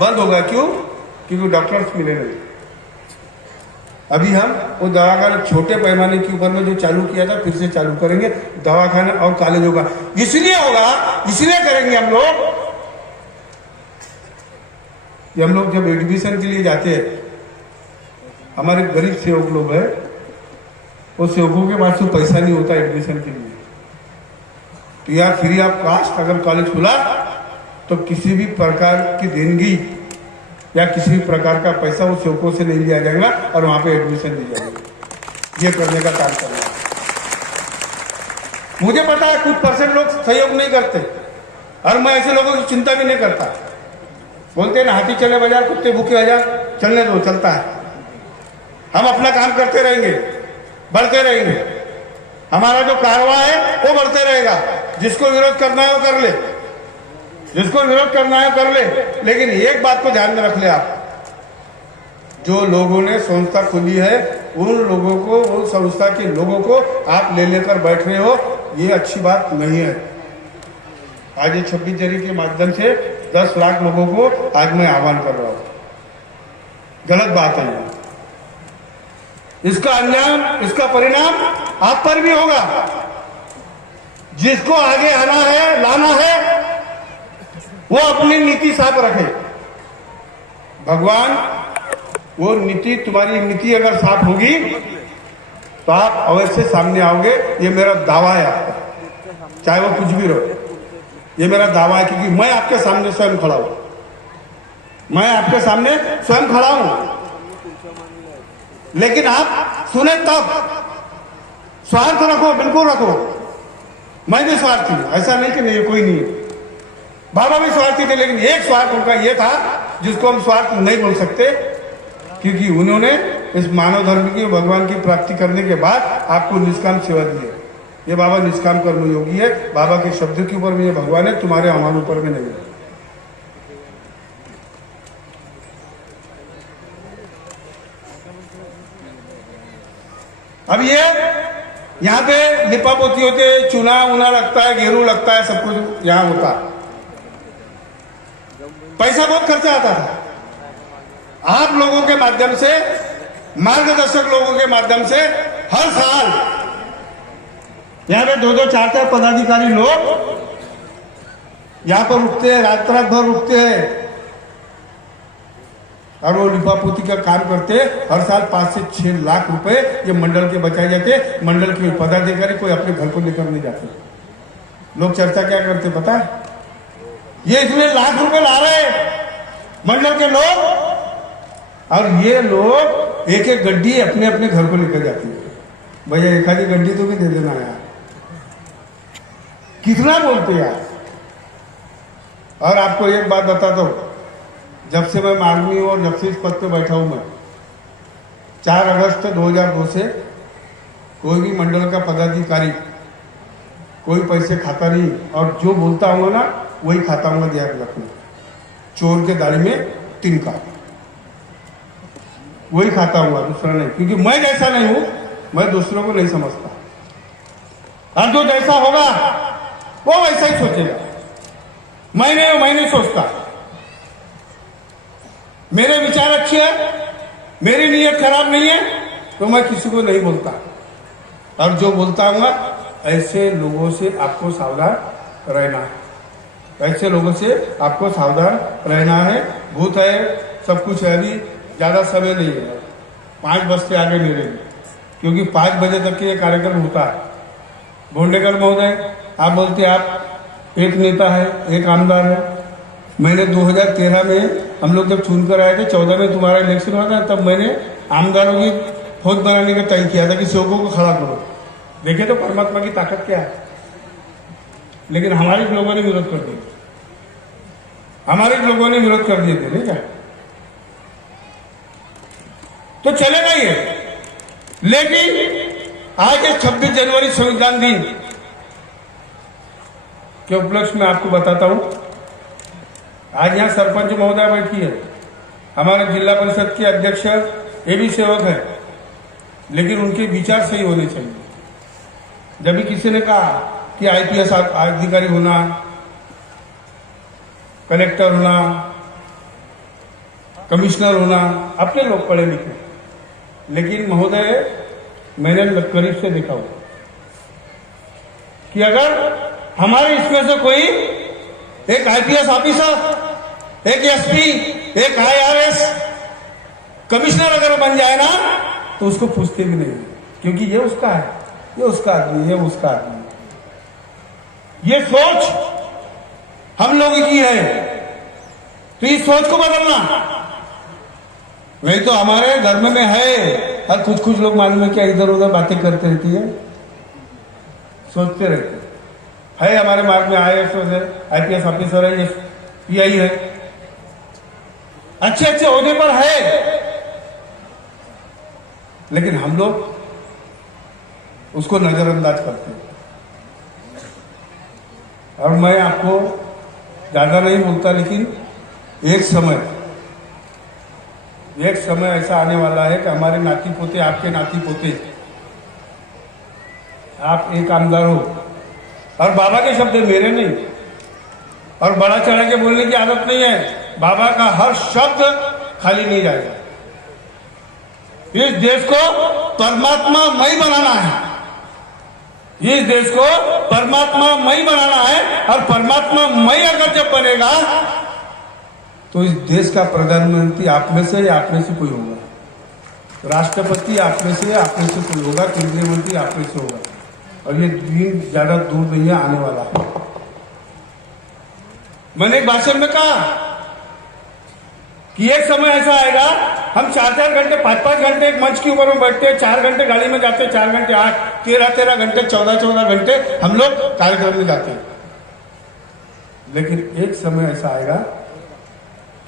बंद होगा। क्यों? क्योंकि डॉक्टर्स मिले नहीं। अभी हम वो दवाखाना छोटे पैमाने के ऊपर में जो चालू किया था फिर से चालू करेंगे। दवाखाना और कॉलेज होगा, इसलिए होगा, इसलिए करेंगे हम लोग। हम लोग जब एडमिशन के लिए जाते हैं, हमारे गरीब सेवक लोग हैं, वो सेवकों के पास तो पैसा नहीं होता एडमिशन के लिए। तो यार फ्री ऑफ कास्ट अगर कॉलेज खुला तो किसी भी प्रकार की देनगी या किसी भी प्रकार का पैसा वो सेवकों से नहीं लिया जाएगा और वहां पे एडमिशन दी जाएगी। ये करने का काम करना है। मुझे पता है कुछ परसेंट लोग सहयोग नहीं करते, और मैं ऐसे लोगों की चिंता भी नहीं करता। बोलते हैं ना, हाथी चले बाजार कुत्ते भूखे हजार, चलने दो, चलता है। हम अपना काम करते रहेंगे, बढ़ते रहेंगे। हमारा जो कारवा है वो बढ़ते रहेगा। जिसको विरोध करना है वो कर ले, जिसको विरोध करना है कर ले। लेकिन एक बात को ध्यान में रख ले आप, जो लोगों ने संस्था खोली है उन लोगों को, उन संस्था के लोगों को आप ले लेकर बैठ रहे हो, ये अच्छी बात नहीं है। आज ये 26 जनवरी के माध्यम से 10 लाख लोगों को आज मैं आह्वान कर रहा हूं। गलत बात है ये। इसका अंजाम, इसका परिणाम आप पर भी होगा। जिसको आगे आना है, लाना है, वो अपनी नीति साफ रखे। भगवान वो नीति, तुम्हारी नीति अगर साफ होगी तो आप अवश्य सामने आओगे। ये मेरा दावा है आपका, चाहे वो कुछ भी रहो। ये मेरा दावा है क्योंकि मैं आपके सामने स्वयं खड़ा हूं, मैं आपके सामने स्वयं खड़ा हूं। लेकिन आप सुने तब, स्वार्थ रखो, बिल्कुल रखो। मैं भी स्वार्थी, ऐसा नहीं कि नहीं, कोई नहीं है। बाबा भी स्वार्थी थे, लेकिन एक स्वार्थ उनका ये था जिसको हम स्वार्थ नहीं बोल सकते, क्योंकि उन्होंने इस मानव धर्म की भगवान की प्राप्ति करने के बाद आपको निष्काम सेवा दी है। ये बाबा निष्काम कर्म योगी है। बाबा के शब्द के ऊपर में ये भगवान है, तुम्हारे हमारे ऊपर में नहीं है। अब ये यहाँ पे लिपा पोती होते, चूना उना लगता है, गेरू लगता है, सब कुछ यहाँ होता है। पैसा बहुत खर्चा आता था। आप लोगों के माध्यम से, मार्गदर्शक लोगों के माध्यम से हर साल यहाँ पे 2-2, 4-4 पदाधिकारी लोग यहाँ पर रुकते हैं, रात भर रुकते हैं और वो लिपापोती का काम करते हैं। हर साल 5 से 6 लाख रुपए ये मंडल के बचाए जाते। मंडल के पदाधिकारी कोई अपने घर को लेकर नहीं जाते। लोग चर्चा क्या करते पता है? ये इसमें लाख रुपए ला रहे मंडल के लोग, और ये लोग एक एक गड्डी अपने अपने घर को लेकर जाते हैं। भैया एक आधी गड्डी तो भी दे देना यार, कितना बोलते यार। और आपको एक बात बताता हूं, जब से मैं मार्मी हूं और जब से इस पद पे बैठा हूं मैं, 4 अगस्त 2002 से कोई भी मंडल का पदाधिकारी कोई पैसे खाता नहीं, और जो बोलता हूँ ना वही खाता हूँ, ध्यान रखना। चोर के दाढ़ी में तिनका, वही खाता हुआ, दूसरा नहीं। क्योंकि मैं जैसा नहीं हूं, मैं दूसरों को नहीं समझता। और जो जैसा होगा वो वैसा ही सोचेगा। मैं नहीं सोचता। मेरे विचार अच्छे हैं, मेरी नीयत खराब नहीं है, तो मैं किसी को नहीं बोलता। और जो बोलता हूँ ऐसे लोगों से आपको सावधान रहना है। ऐसे लोगों से आपको सावधान रहना है। भूत है, सब कुछ है। अभी ज्यादा समय नहीं है, 5 बजते आगे मेरे लिए, क्योंकि 5 बजे तक ये कार्यक्रम होता है। भोंडेकर महोदय, आप बोलते आप एक नेता है, एक आमदार है। मैंने 2013 में हम लोग जब चुनकर आए थे, 14 में तुम्हारा इलेक्शन हुआ था, तब मैंने आमदारों की फौज बनाने का तय किया था कि सेवकों को खड़ा करो। देखे तो परमात्मा की ताकत क्या है। लेकिन हमारे लोगों ने विरोध कर दिया, हमारे लोगों ने विरोध कर दिए थे, नहीं क्या? तो चलेगा ये। लेकिन आज 26 जनवरी संविधान दिन के उपलक्ष्य में आपको बताता हूं, आज यहाँ सरपंच महोदय बैठी है, हमारे जिला परिषद के अध्यक्ष ये भी सेवक है, लेकिन उनके विचार सही होने चाहिए। जब भी किसी ने कहा कि आईपीएस अधिकारी होना, कलेक्टर होना, कमिश्नर होना, अपने लोग पढ़े लिखे, लेकिन महोदय मैंने करीब से देखा हुआ कि अगर हमारे इसमें से कोई एक आईपीएस ऑफिसर, एक एसपी, एक आईआरएस, कमिश्नर अगर बन जाए ना, तो उसको पूछते भी नहीं, क्योंकि ये उसका है, ये उसका आदमी, ये उसका आदमी। ये सोच हम लोगों की है, तो इस सोच को बदलना। नहीं तो हमारे धर्म में है, और कुछ लोग मालूम है क्या इधर उधर बातें करते रहती है, सोचते रहते है। हमारे मार्ग में आईपीएस ऑफिसर है, ये पीआई है, अच्छे अच्छे ओहदे पर है, लेकिन हम लोग उसको नजरअंदाज करते हैं। और मैं आपको ज्यादा नहीं बोलता, लेकिन एक समय ऐसा आने वाला है कि हमारे नाती पोते, आपके नाती पोते, आप एक आमदार हो। और बाबा के शब्द मेरे नहीं, और बड़ा चढ़ा के बोलने की आदत नहीं है। बाबा का हर शब्द खाली नहीं जाएगा। इस देश को परमात्मामय बनाना है, इस देश को परमात्मामय बनाना है। और परमात्मामय अगर जब बनेगा, तो इस देश का प्रधानमंत्री आप में से या आप में से कोई होगा, राष्ट्रपति आप में से कोई होगा, केंद्रीय मंत्री आप में से होगा। और ये दिन ज्यादा दूर नहीं है, आने वाला है। मैंने एक भाषण में कहा कि एक समय ऐसा आएगा, हम 4-4 घंटे, 5-5 घंटे एक मंच के ऊपर में बैठते हैं, 4 घंटे गाड़ी में जाते हैं, 4 घंटे 8, 13 घंटे, 14 घंटे हम लोग कार्यक्रम में जाते हैं। लेकिन एक समय ऐसा आएगा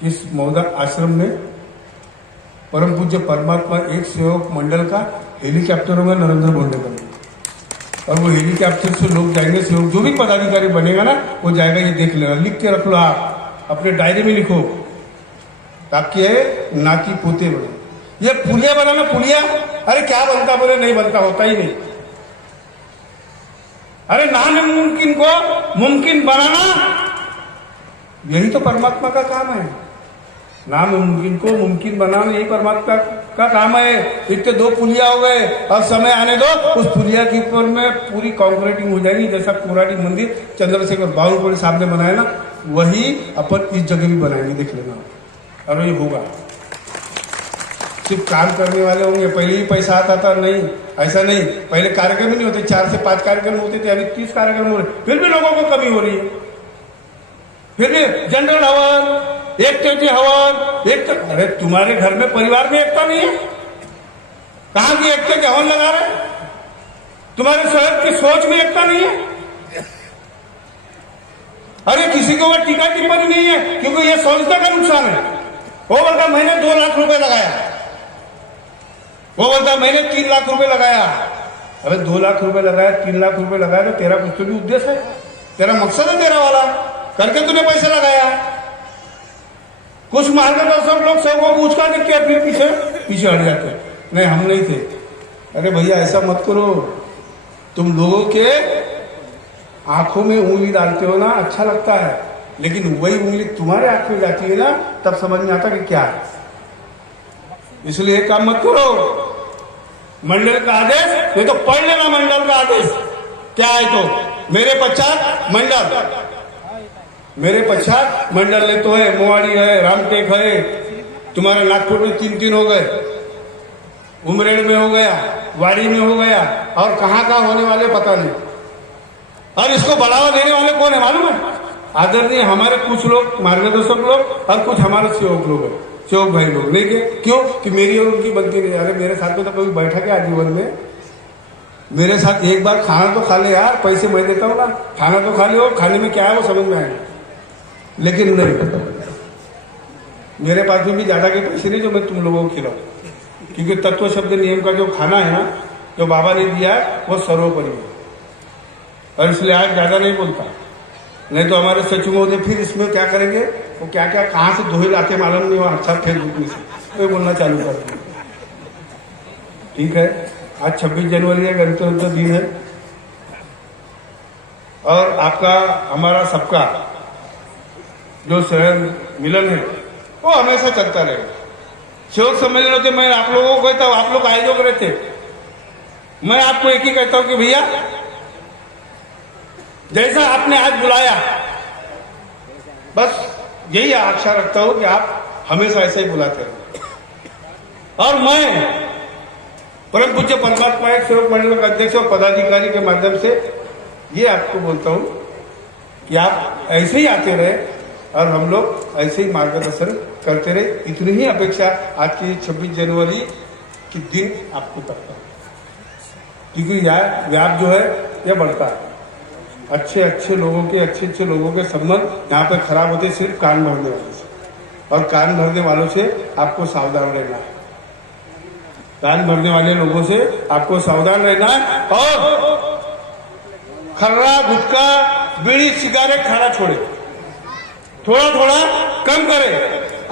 इस मौदा आश्रम में परम पूज्य परमात्मा एक सेवक मंडल का हेलीकॉप्टर होगा नरेंद्र मोदी का, और वो हेलीकॉप्टर से लोग जाएंगे, सेवक जो भी पदाधिकारी बनेगा ना वो जाएगा। ये देख लेना, लिख के रख लो, आप अपने डायरी में लिखो, ताकि नाती पोते बने। ये पुलिया बनाना, पुलिया, अरे क्या बनता, बोले नहीं बनता, होता ही नहीं। अरे नामुमकिन को मुमकिन बनाना, यही तो परमात्मा का काम है। नामुमकिन को मुमकिन बनाना यही परमात्मा का काम है। इतने 2 पुलिया हो गए, और समय आने दो, उस पुलिया के ऊपर में पूरी कॉन्क्रीटिंग हो जाएगी। जैसा कोराडी मंदिर चंद्रशेखर बावनकुळे साहब ने बनाया ना, वही अपन इस जगह भी बनाएंगे, देख लेना। और ये होगा, सिर्फ काम करने वाले होंगे। पहले ही पैसा आता था, नहीं ऐसा नहीं। पहले कार्यक्रम ही नहीं होते, 4 से 5 कार्यक्रम होते थे, अभी 30 कार्यक्रम हो रहे, फिर भी लोगों को कमी हो रही है। फिर भी जनरल हवन, एकता हवन, एकता, अरे तुम्हारे घर में परिवार में एकता नहीं है, कहां की एकता के हवन लगा रहे? तुम्हारे शहर की सोच में एकता नहीं है। अरे किसी के ऊपर टीका टिप्पणी नहीं है, क्योंकि ये संस्था का नुकसान है। वो बोलता मैंने 2 लाख रुपए लगाया, वो बोलता मैंने 3 लाख रुपए लगाया। अरे 2 लाख रुपए लगाया, 3 लाख रुपए लगाया, तो तेरा कुछ तो भी उद्देश्य है, तेरा मकसद है तेरा वाला, करके तूने पैसा लगाया। कुछ मार्गदर्शक लोग सबको पूछ कर देखते हैं, फिर पीछे हट जाते, नहीं हम नहीं थे। अरे भैया ऐसा मत करो, तुम लोगों के आंखों में उंगली डालते हो ना, अच्छा लगता है, लेकिन वही उंगली तुम्हारे आंख में जाती है ना, तब समझ में आता कि क्या है। इसलिए काम मत करो। मंडल का आदेश, ये तो पढ़ लेना, मंडल का आदेश क्या है। तो मेरे पश्चात मंडल, मेरे पश्चात मंडल ने तो है, मोवाड़ी है, रामटेक है, तुम्हारे नागपुर में 3 हो गए, उमरेड में हो गया, वाड़ी में हो गया, और कहां कहां होने वाले पता नहीं। और इसको बढ़ावा देने वाले कौन है मालूम है? आदरणीय हमारे कुछ लोग मार्गदर्शक लोग, और कुछ हमारे सेवक लोग हैं, सेवक भाई लोग। नहीं के क्यों कि मेरी और उनकी बनती नहीं। अरे मेरे साथ में तो कभी बैठा क्या जीवन में, मेरे साथ एक बार खाना तो खा ले यार, पैसे मैं देता हूँ ना, खाना तो खा ले, और खाने में क्या है वो समझ में आएगा। लेकिन नहीं, मेरे पास में भी ज्यादा के पैसे नहीं जो मैं तुम लोगों को खिलाऊं, क्योंकि तत्व शब्द नियम का जो खाना है ना, जो बाबा ने दिया है, वो सर्वोपरि है। और इसलिए आज ज्यादा नहीं बोलता, नहीं तो हमारे सचिव महोदय फिर इसमें क्या करेंगे, वो क्या क्या कहां से धोए लाते मालूम नहीं, वहां अच्छा फेसबुक में से तो बोलना चालू कर देंगे। ठीक है, आज 26 जनवरी है, गणतंत्र दिन है, और आपका हमारा सबका जो शहर मिलन है वो हमेशा चलता रहेगा। सेवक सम्मेलन होते, मैं आप लोगों को कहता हूं, आप लोग आयोजक रहते, मैं आपको एक ही कहता हूं कि भैया जैसा आपने आज बुलाया, बस यही आशा रखता हूं कि आप हमेशा ऐसे ही बुलाते रहो। और मैं परम पूज्य परमात्मा एक सेवक मंडल का अध्यक्ष और पदाधिकारी के माध्यम से ये आपको बोलता हूं कि आप ऐसे ही आते रहे, और हम लोग ऐसे ही मार्गदर्शन करते रहे। इतनी ही अपेक्षा आज की 26 जनवरी के दिन आपको करता हूं, क्योंकि यह व्याप जो है यह बढ़ता है। अच्छे लोगों के संबंध यहाँ पे खराब होते सिर्फ कान भरने वाले से, और कान भरने वालों से आपको सावधान रहना है। कान भरने वाले लोगों से आपको सावधान रहना है, और खर्रा, गुटखा, बीड़ी, सिगारेट खाना छोड़े, थोड़ा थोड़ा कम करे,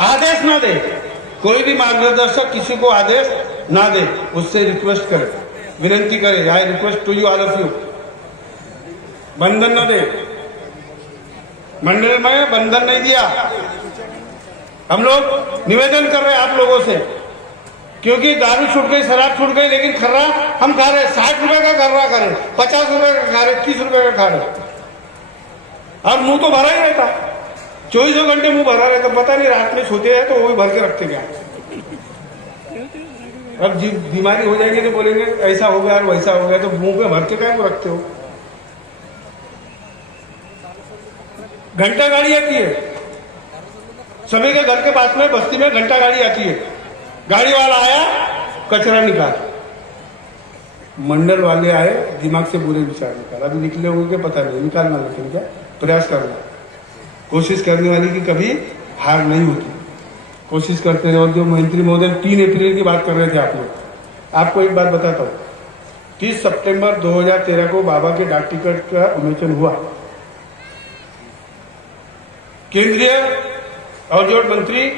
आदेश ना दे। कोई भी मार्गदर्शक किसी को आदेश ना दे, उससे रिक्वेस्ट करे, विनती करे, I request to you all of you, बंधन न दे। मंडल में बंधन नहीं दिया, हम लोग निवेदन कर रहे हैं आप लोगों से, क्योंकि दारू छूट गई, शराब छूट गई, लेकिन खर्रा हम खा रहे, 60 रुपए का खर्रा खा रहे, 50 रुपए का खा रहे, 30 रुपए का खा रहे, और मुंह तो भरा ही रहता, 24 घंटे मुंह भरा रहता। पता नहीं रात में सोते हैं तो वो भी भर के रखते क्या। अब बीमारी हो जाएगी तो बोलेंगे ऐसा हो गया और वैसा हो गया, तो मुंह पे भर के क्या को रखते हो। घंटा गाड़ी आती है सभी के घर के पास में, बस्ती में घंटा गाड़ी आती है, गाड़ी वाला आया, कचरा निकाल, मंडल वाले आए, दिमाग से बुरे विचार निकाल। अभी निकले होंगे पता नहीं, निकालना, लेकिन क्या प्रयास करना, कोशिश करने वाले की कभी हार नहीं होती, कोशिश करते हैं। और जो मंत्री महोदय 3 अप्रैल की बात कर रहे थे आप लोग, आपको एक बात बताता हूँ। 30 सितंबर 2013 को बाबा के डाक टिकट का विमोचन हुआ। केंद्रीय अवजोट मंत्री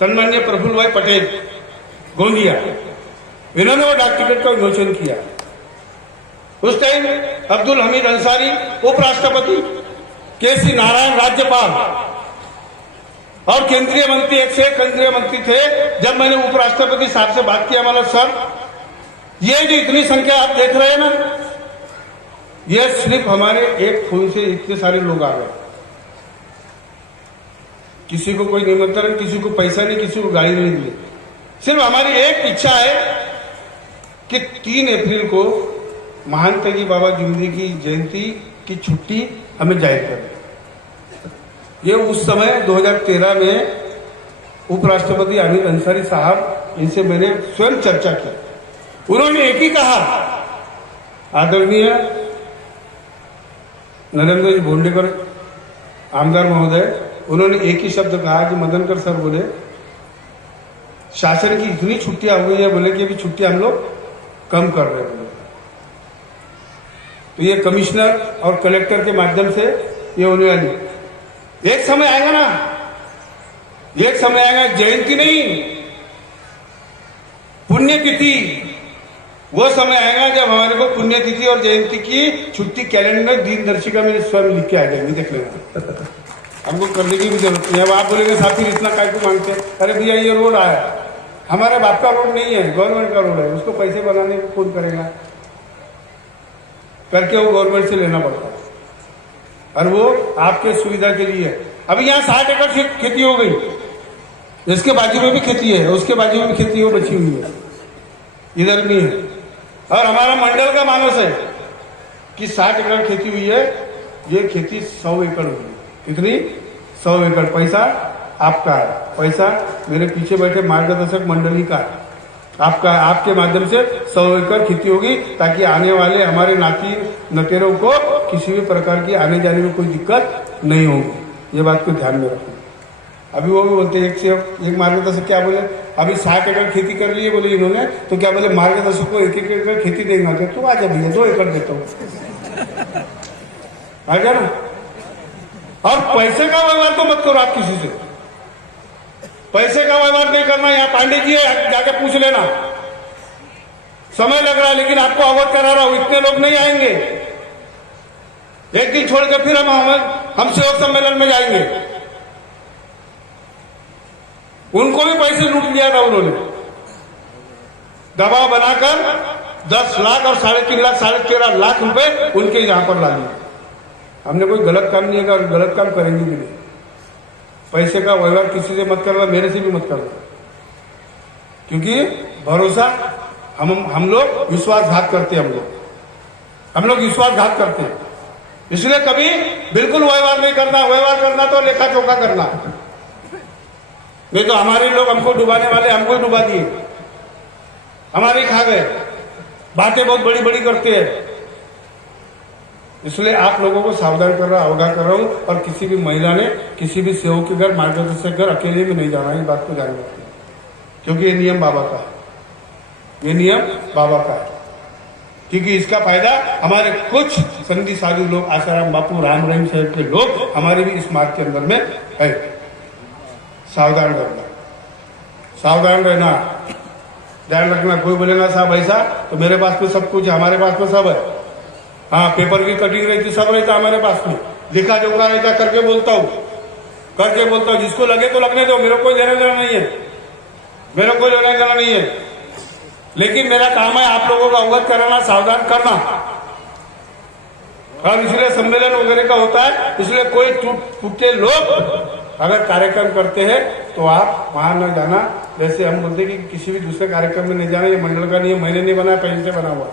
सन्मान्य प्रफुल्ल भाई पटेल गोंदिया, इन्होंने वो डाक टिकट का विमोचन किया। उस टाइम अब्दुल हमीद अंसारी उपराष्ट्रपति, केसी नारायण राज्यपाल और केंद्रीय मंत्री, एक से केंद्रीय मंत्री थे। जब मैंने उपराष्ट्रपति साहब से बात किया, मतलब सर ये जो इतनी संख्या आप देख रहे हैं ना, ये सिर्फ हमारे एक फोन से इतने सारे लोग आ गए। किसी को कोई निमंत्रण, किसी को पैसा नहीं, किसी को गाड़ी नहीं दी। सिर्फ हमारी एक इच्छा है कि 3 अप्रैल को महान त्यागी बाबा जुमदी की जयंती की छुट्टी हमें जाहिर करें। ये उस समय 2013 में उपराष्ट्रपति हामिद अंसारी साहब, इनसे मैंने स्वयं चर्चा की। उन्होंने एक ही कहा, आदरणीय नरेंद्र जी भोंडेकर आमदार महोदय, उन्होंने एक ही शब्द कहा कि मदनकर सर बोले शासन की इतनी छुट्टियां हो गई है, बोले कि अभी छुट्टियां हम लोग कम कर रहे हैं। तो ये कमिश्नर और कलेक्टर के माध्यम से ये होने वाली। एक समय आएगा ना, एक समय आएगा, जयंती नहीं पुण्यतिथि, वो समय आएगा जब हमारे को पुण्यतिथि और जयंती की छुट्टी कैलेंडर दिनदर्शिका में स्वयं लिख के आ जाएंगे। देख लेना, हमको करने की भी जरूरत नहीं है। अब आप बोलेंगे साहब फिर इतना काय को मांगते हैं? अरे भैया ये रोड आया, हमारे बाप का रोड नहीं है, गवर्नमेंट का रोड है, उसको पैसे बनाने को कौन करेगा? करके वो गवर्नमेंट से लेना पड़ता है, और वो आपके सुविधा के लिए। अभी यहाँ 60 एकड़ खेती हो गई, इसके बाजू में भी खेती है, उसके बाजू में भी खेती हो बची हुई है, इधर नहीं है। और हमारा मंडल का मानस है कि 60 एकड़ खेती हुई है, ये खेती 100 एकड़ हुई। कितनी? 100 एकड़। पैसा आपका है, पैसा मेरे पीछे बैठे मार्गदर्शक मंडली का है, आपका, आपके माध्यम से 100 एकड़ खेती होगी, ताकि आने वाले हमारे नाती नतेरों को किसी भी प्रकार की आने जाने में कोई दिक्कत नहीं होगी। ये बात को ध्यान में रखना। अभी वो भी बोलते हैं, एक से एक मार्गदर्शक क्या बोले, अभी 60 एकड़ खेती कर ली है बोले इन्होंने, तो क्या बोले मार्गदर्शक को 1-1 एकड़ खेती देंगे। तो आ जा भैया, 2 एकड़ देता हूँ, आ जा ना। और पैसे का व्यवहार तो मत करो आप किसी से, पैसे का व्यवहार नहीं करना। यहाँ पांडे जी है, जाके पूछ लेना। समय लग रहा है, लेकिन आपको अवगत करा रहा हूं, इतने लोग नहीं आएंगे। एक दिन छोड़ के फिर हम सेवक सम्मेलन में जाएंगे। उनको भी पैसे लूट लिया था उन्होंने, दबाव बनाकर 10 लाख और 3.5 लाख, 13.5 लाख रुपए उनके यहां पर ला दिए। हमने कोई गलत काम नहीं किया, गलत काम करेंगे भी नहीं। पैसे का व्यवहार किसी से मत करना, मेरे से भी मत करना, क्योंकि भरोसा हम लोग विश्वासघात करते हैं, हम लोग विश्वासघात करते हैं। इसलिए कभी बिल्कुल व्यवहार नहीं करना। व्यवहार करना तो लेखा चोखा करना, नहीं तो हमारे लोग हमको डुबाने वाले हमको डुबा दिए, हमारे खा गए। बातें बहुत बड़ी बड़ी करते हैं, इसलिए आप लोगों को सावधान कर रहा, अवगाह कर रहा हूं। और किसी भी महिला ने किसी भी सेवक के घर, मार्गदर्शक घर अकेले में नहीं जाना, इस बात को ध्यान रखना, क्योंकि ये नियम बाबा का है, ये नियम बाबा का है। क्योंकि इसका फायदा हमारे कुछ संगी साधु लोग, आसाराम बापू, राम रहीम साहब के लोग हमारे भी इस मार्ग के अंदर में है। सावधान रहना, सावधान रहना, ध्यान रखना। कोई बोलेगा साहब ऐसा, तो मेरे पास तो सब कुछ है, हमारे पास तो सब है। हाँ, पेपर की कटिंग रहती, सब रहता हमारे पास में, लिखा जोखा रहता, करके बोलता हूँ, जिसको लगे तो लगने दो, मेरे को लेना देना नहीं है, मेरे को लेना देना नहीं है। लेकिन मेरा काम है आप लोगों को अवगत कराना, सावधान करना। और इसलिए सम्मेलन वगैरह का होता है, इसलिए कोई टूटे लोग अगर कार्यक्रम करते हैं तो आप वहां न जाना। वैसे हम बोलते कि किसी भी दूसरे कार्यक्रम में नहीं जाना, ये मंडल का नियम मैंने नहीं बनाया, पहले से बना हुआ।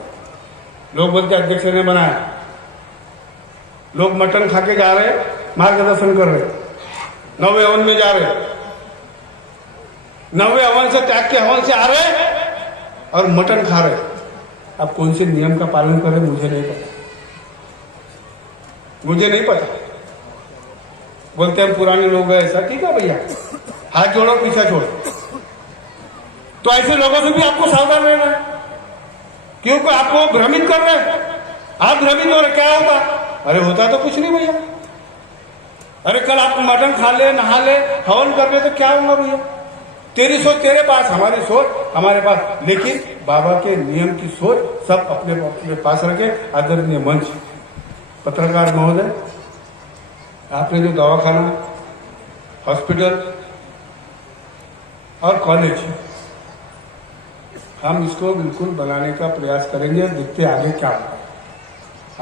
लोग बोलते अध्यक्ष ने बनाया, लोग मटन खा के जा रहे, मार्गदर्शन कर रहे, 9वें हवन में जा रहे, 9वें हवन से त्याग के हवन से आ रहे और मटन खा रहे। अब कौन से नियम का पालन करें मुझे नहीं पता, मुझे नहीं पता। बोलते हैं पुराने लोग हैं ऐसा। ठीक है भैया, हाथ जोड़ो पीछा छोड़ो। तो ऐसे लोगों से भी आपको सावधान रहना है, क्योंकि आपको भ्रमित कर रहे हैं। आप भ्रमित हो रहे, क्या होगा? अरे होता तो कुछ नहीं भैया। अरे कल आप मटन खा ले, नहा ले, हवन कर ले तो क्या होगा भैया? तेरी सोच तेरे पास, हमारी सोच हमारे पास, लेकिन बाबा के नियम की सोच सब अपने अपने पास रखे। आदरणीय मंच, पत्रकार महोदय, आपने जो दवाखाना, हॉस्पिटल और कॉलेज, हम इसको बिल्कुल बनाने का प्रयास करेंगे। देखते आगे क्या होता है,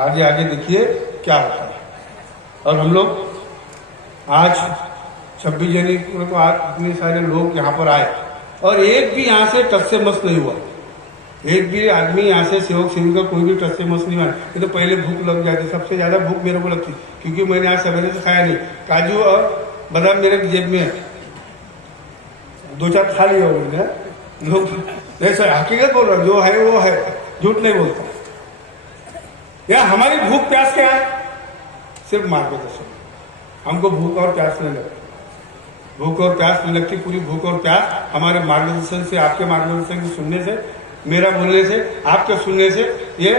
आगे आगे देखिए क्या होता है। और हम लोग आज 26 जनवरी को आज इतने सारे लोग यहाँ पर आए और एक भी यहाँ से टस से मस नहीं हुआ। एक भी आदमी यहाँ से सेवक सेविका कोई भी टस से मस नहीं हुआ। ये तो पहले भूख लग जाती, सबसे ज्यादा भूख मेरे को लगती, क्योंकि मैंने आज सवेरे से खाया नहीं। काजू और बादाम मेरे जेब में है, 2-4 खा लिया उन्होंने। लोग ऐसा हकीकत बोल रहा, जो है वो है, झूठ नहीं बोलता। या हमारी भूख प्यास क्या है? सिर्फ मार्गदर्शन। हमको भूख और प्यास नहीं लगती, भूख और प्यास नहीं लगती। पूरी भूख और प्यास हमारे मार्गदर्शन से, आपके मार्गदर्शन के सुनने से, मेरा बोलने से, आपके सुनने से, ये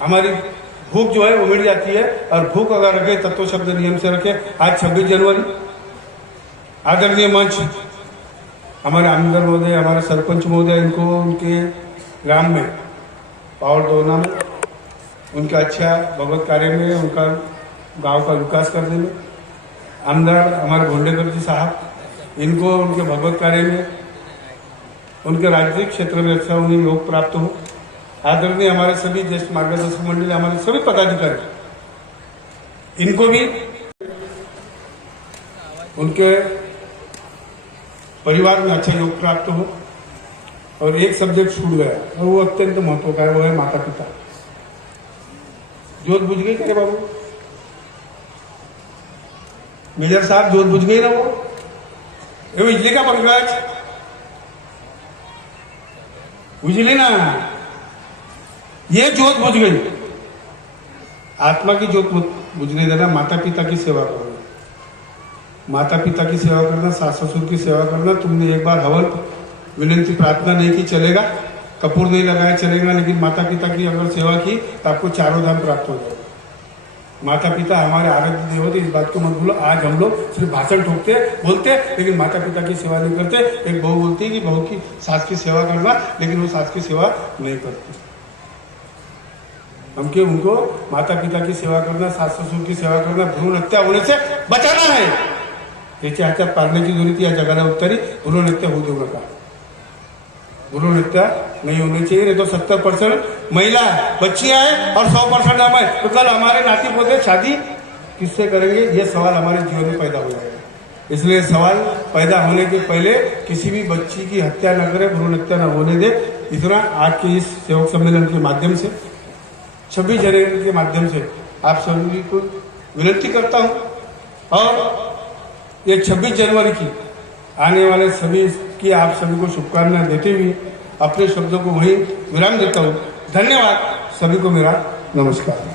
हमारी भूख जो है वो मिट जाती है। और भूख अगर रखे तत्व शब्द नियम से रखे। आज 26 जनवरी, आदरणीय मंच, हमारे आमदार महोदय, हमारे सरपंच महोदय, इनको उनके ग्राम में, पावर दोना में, उनका अच्छा भगवत कार्य में, उनका गांव का विकास करने में, आमदार हमारे भोंडेकर जी साहब, इनको उनके भगवत कार्य में, उनके राजनीतिक क्षेत्र में अच्छा उन्हें योग प्राप्त हो। आदरणीय हमारे सभी ज्येष्ठ मार्गदर्शक मंडली, हमारे सभी पदाधिकारी, इनको भी उनके परिवार में अच्छा योग प्राप्त हो। और एक सब्जेक्ट छूट गया और वो अत्यंत महत्व का है, वो है माता पिता। जोत बुझ गई क्या बाबू? मेजर साहब, जोत बुझ गई ना? वो ये बिजली का पंखा है, बुझली ना? ये जोत बुझ गई। आत्मा की जोत बुझने देना, माता पिता की सेवा करो। माता पिता की सेवा करना, सास ससुर की सेवा करना। तुमने एक बार हवन विनंती प्रार्थना नहीं की चलेगा, कपूर नहीं लगाया चलेगा, लेकिन माता पिता की अगर सेवा की तो आपको चारों धाम प्राप्त हो जाएगा। माता पिता हमारे आराध्य देव होते, इस बात को मत भूलो। आज हम लोग सिर्फ भाषण ठोकते बोलते, लेकिन माता पिता की सेवा नहीं करते। एक बहू बोलती है कि बहू की सास की सेवा करना, लेकिन वो सास की सेवा नहीं करती। हमके उनको माता पिता की सेवा करना, सास ससुर की सेवा करना, भ्रूण हत्या होने से बचाना है। त्याच्या हातात पाळण्याची दोरी ती या जगाला उत्तरी, भ्रूण हत्या होऊ देऊ नका। भ्रूण हत्या नहीं होनी चाहिए, नहीं तो 70% महिला बच्चियां हैं और 100% हम है। तो कल हमारे नाती पोते शादी किससे करेंगे? ये सवाल हमारे जीवन में पैदा हो जाएगा। इसलिए सवाल पैदा होने के पहले किसी भी बच्ची की हत्या न करे, भ्रूण हत्या न होने दे। इतना आज के इस सेवक सम्मेलन के माध्यम से, 26 जनवरी के माध्यम से आप सभी को विनती करता हूं। और ये 26 जनवरी की आने वाले सभी की आप सभी को शुभकामनाएं देते हुए अपने शब्दों को वहीं विराम देता हूं। धन्यवाद, सभी को मेरा नमस्कार।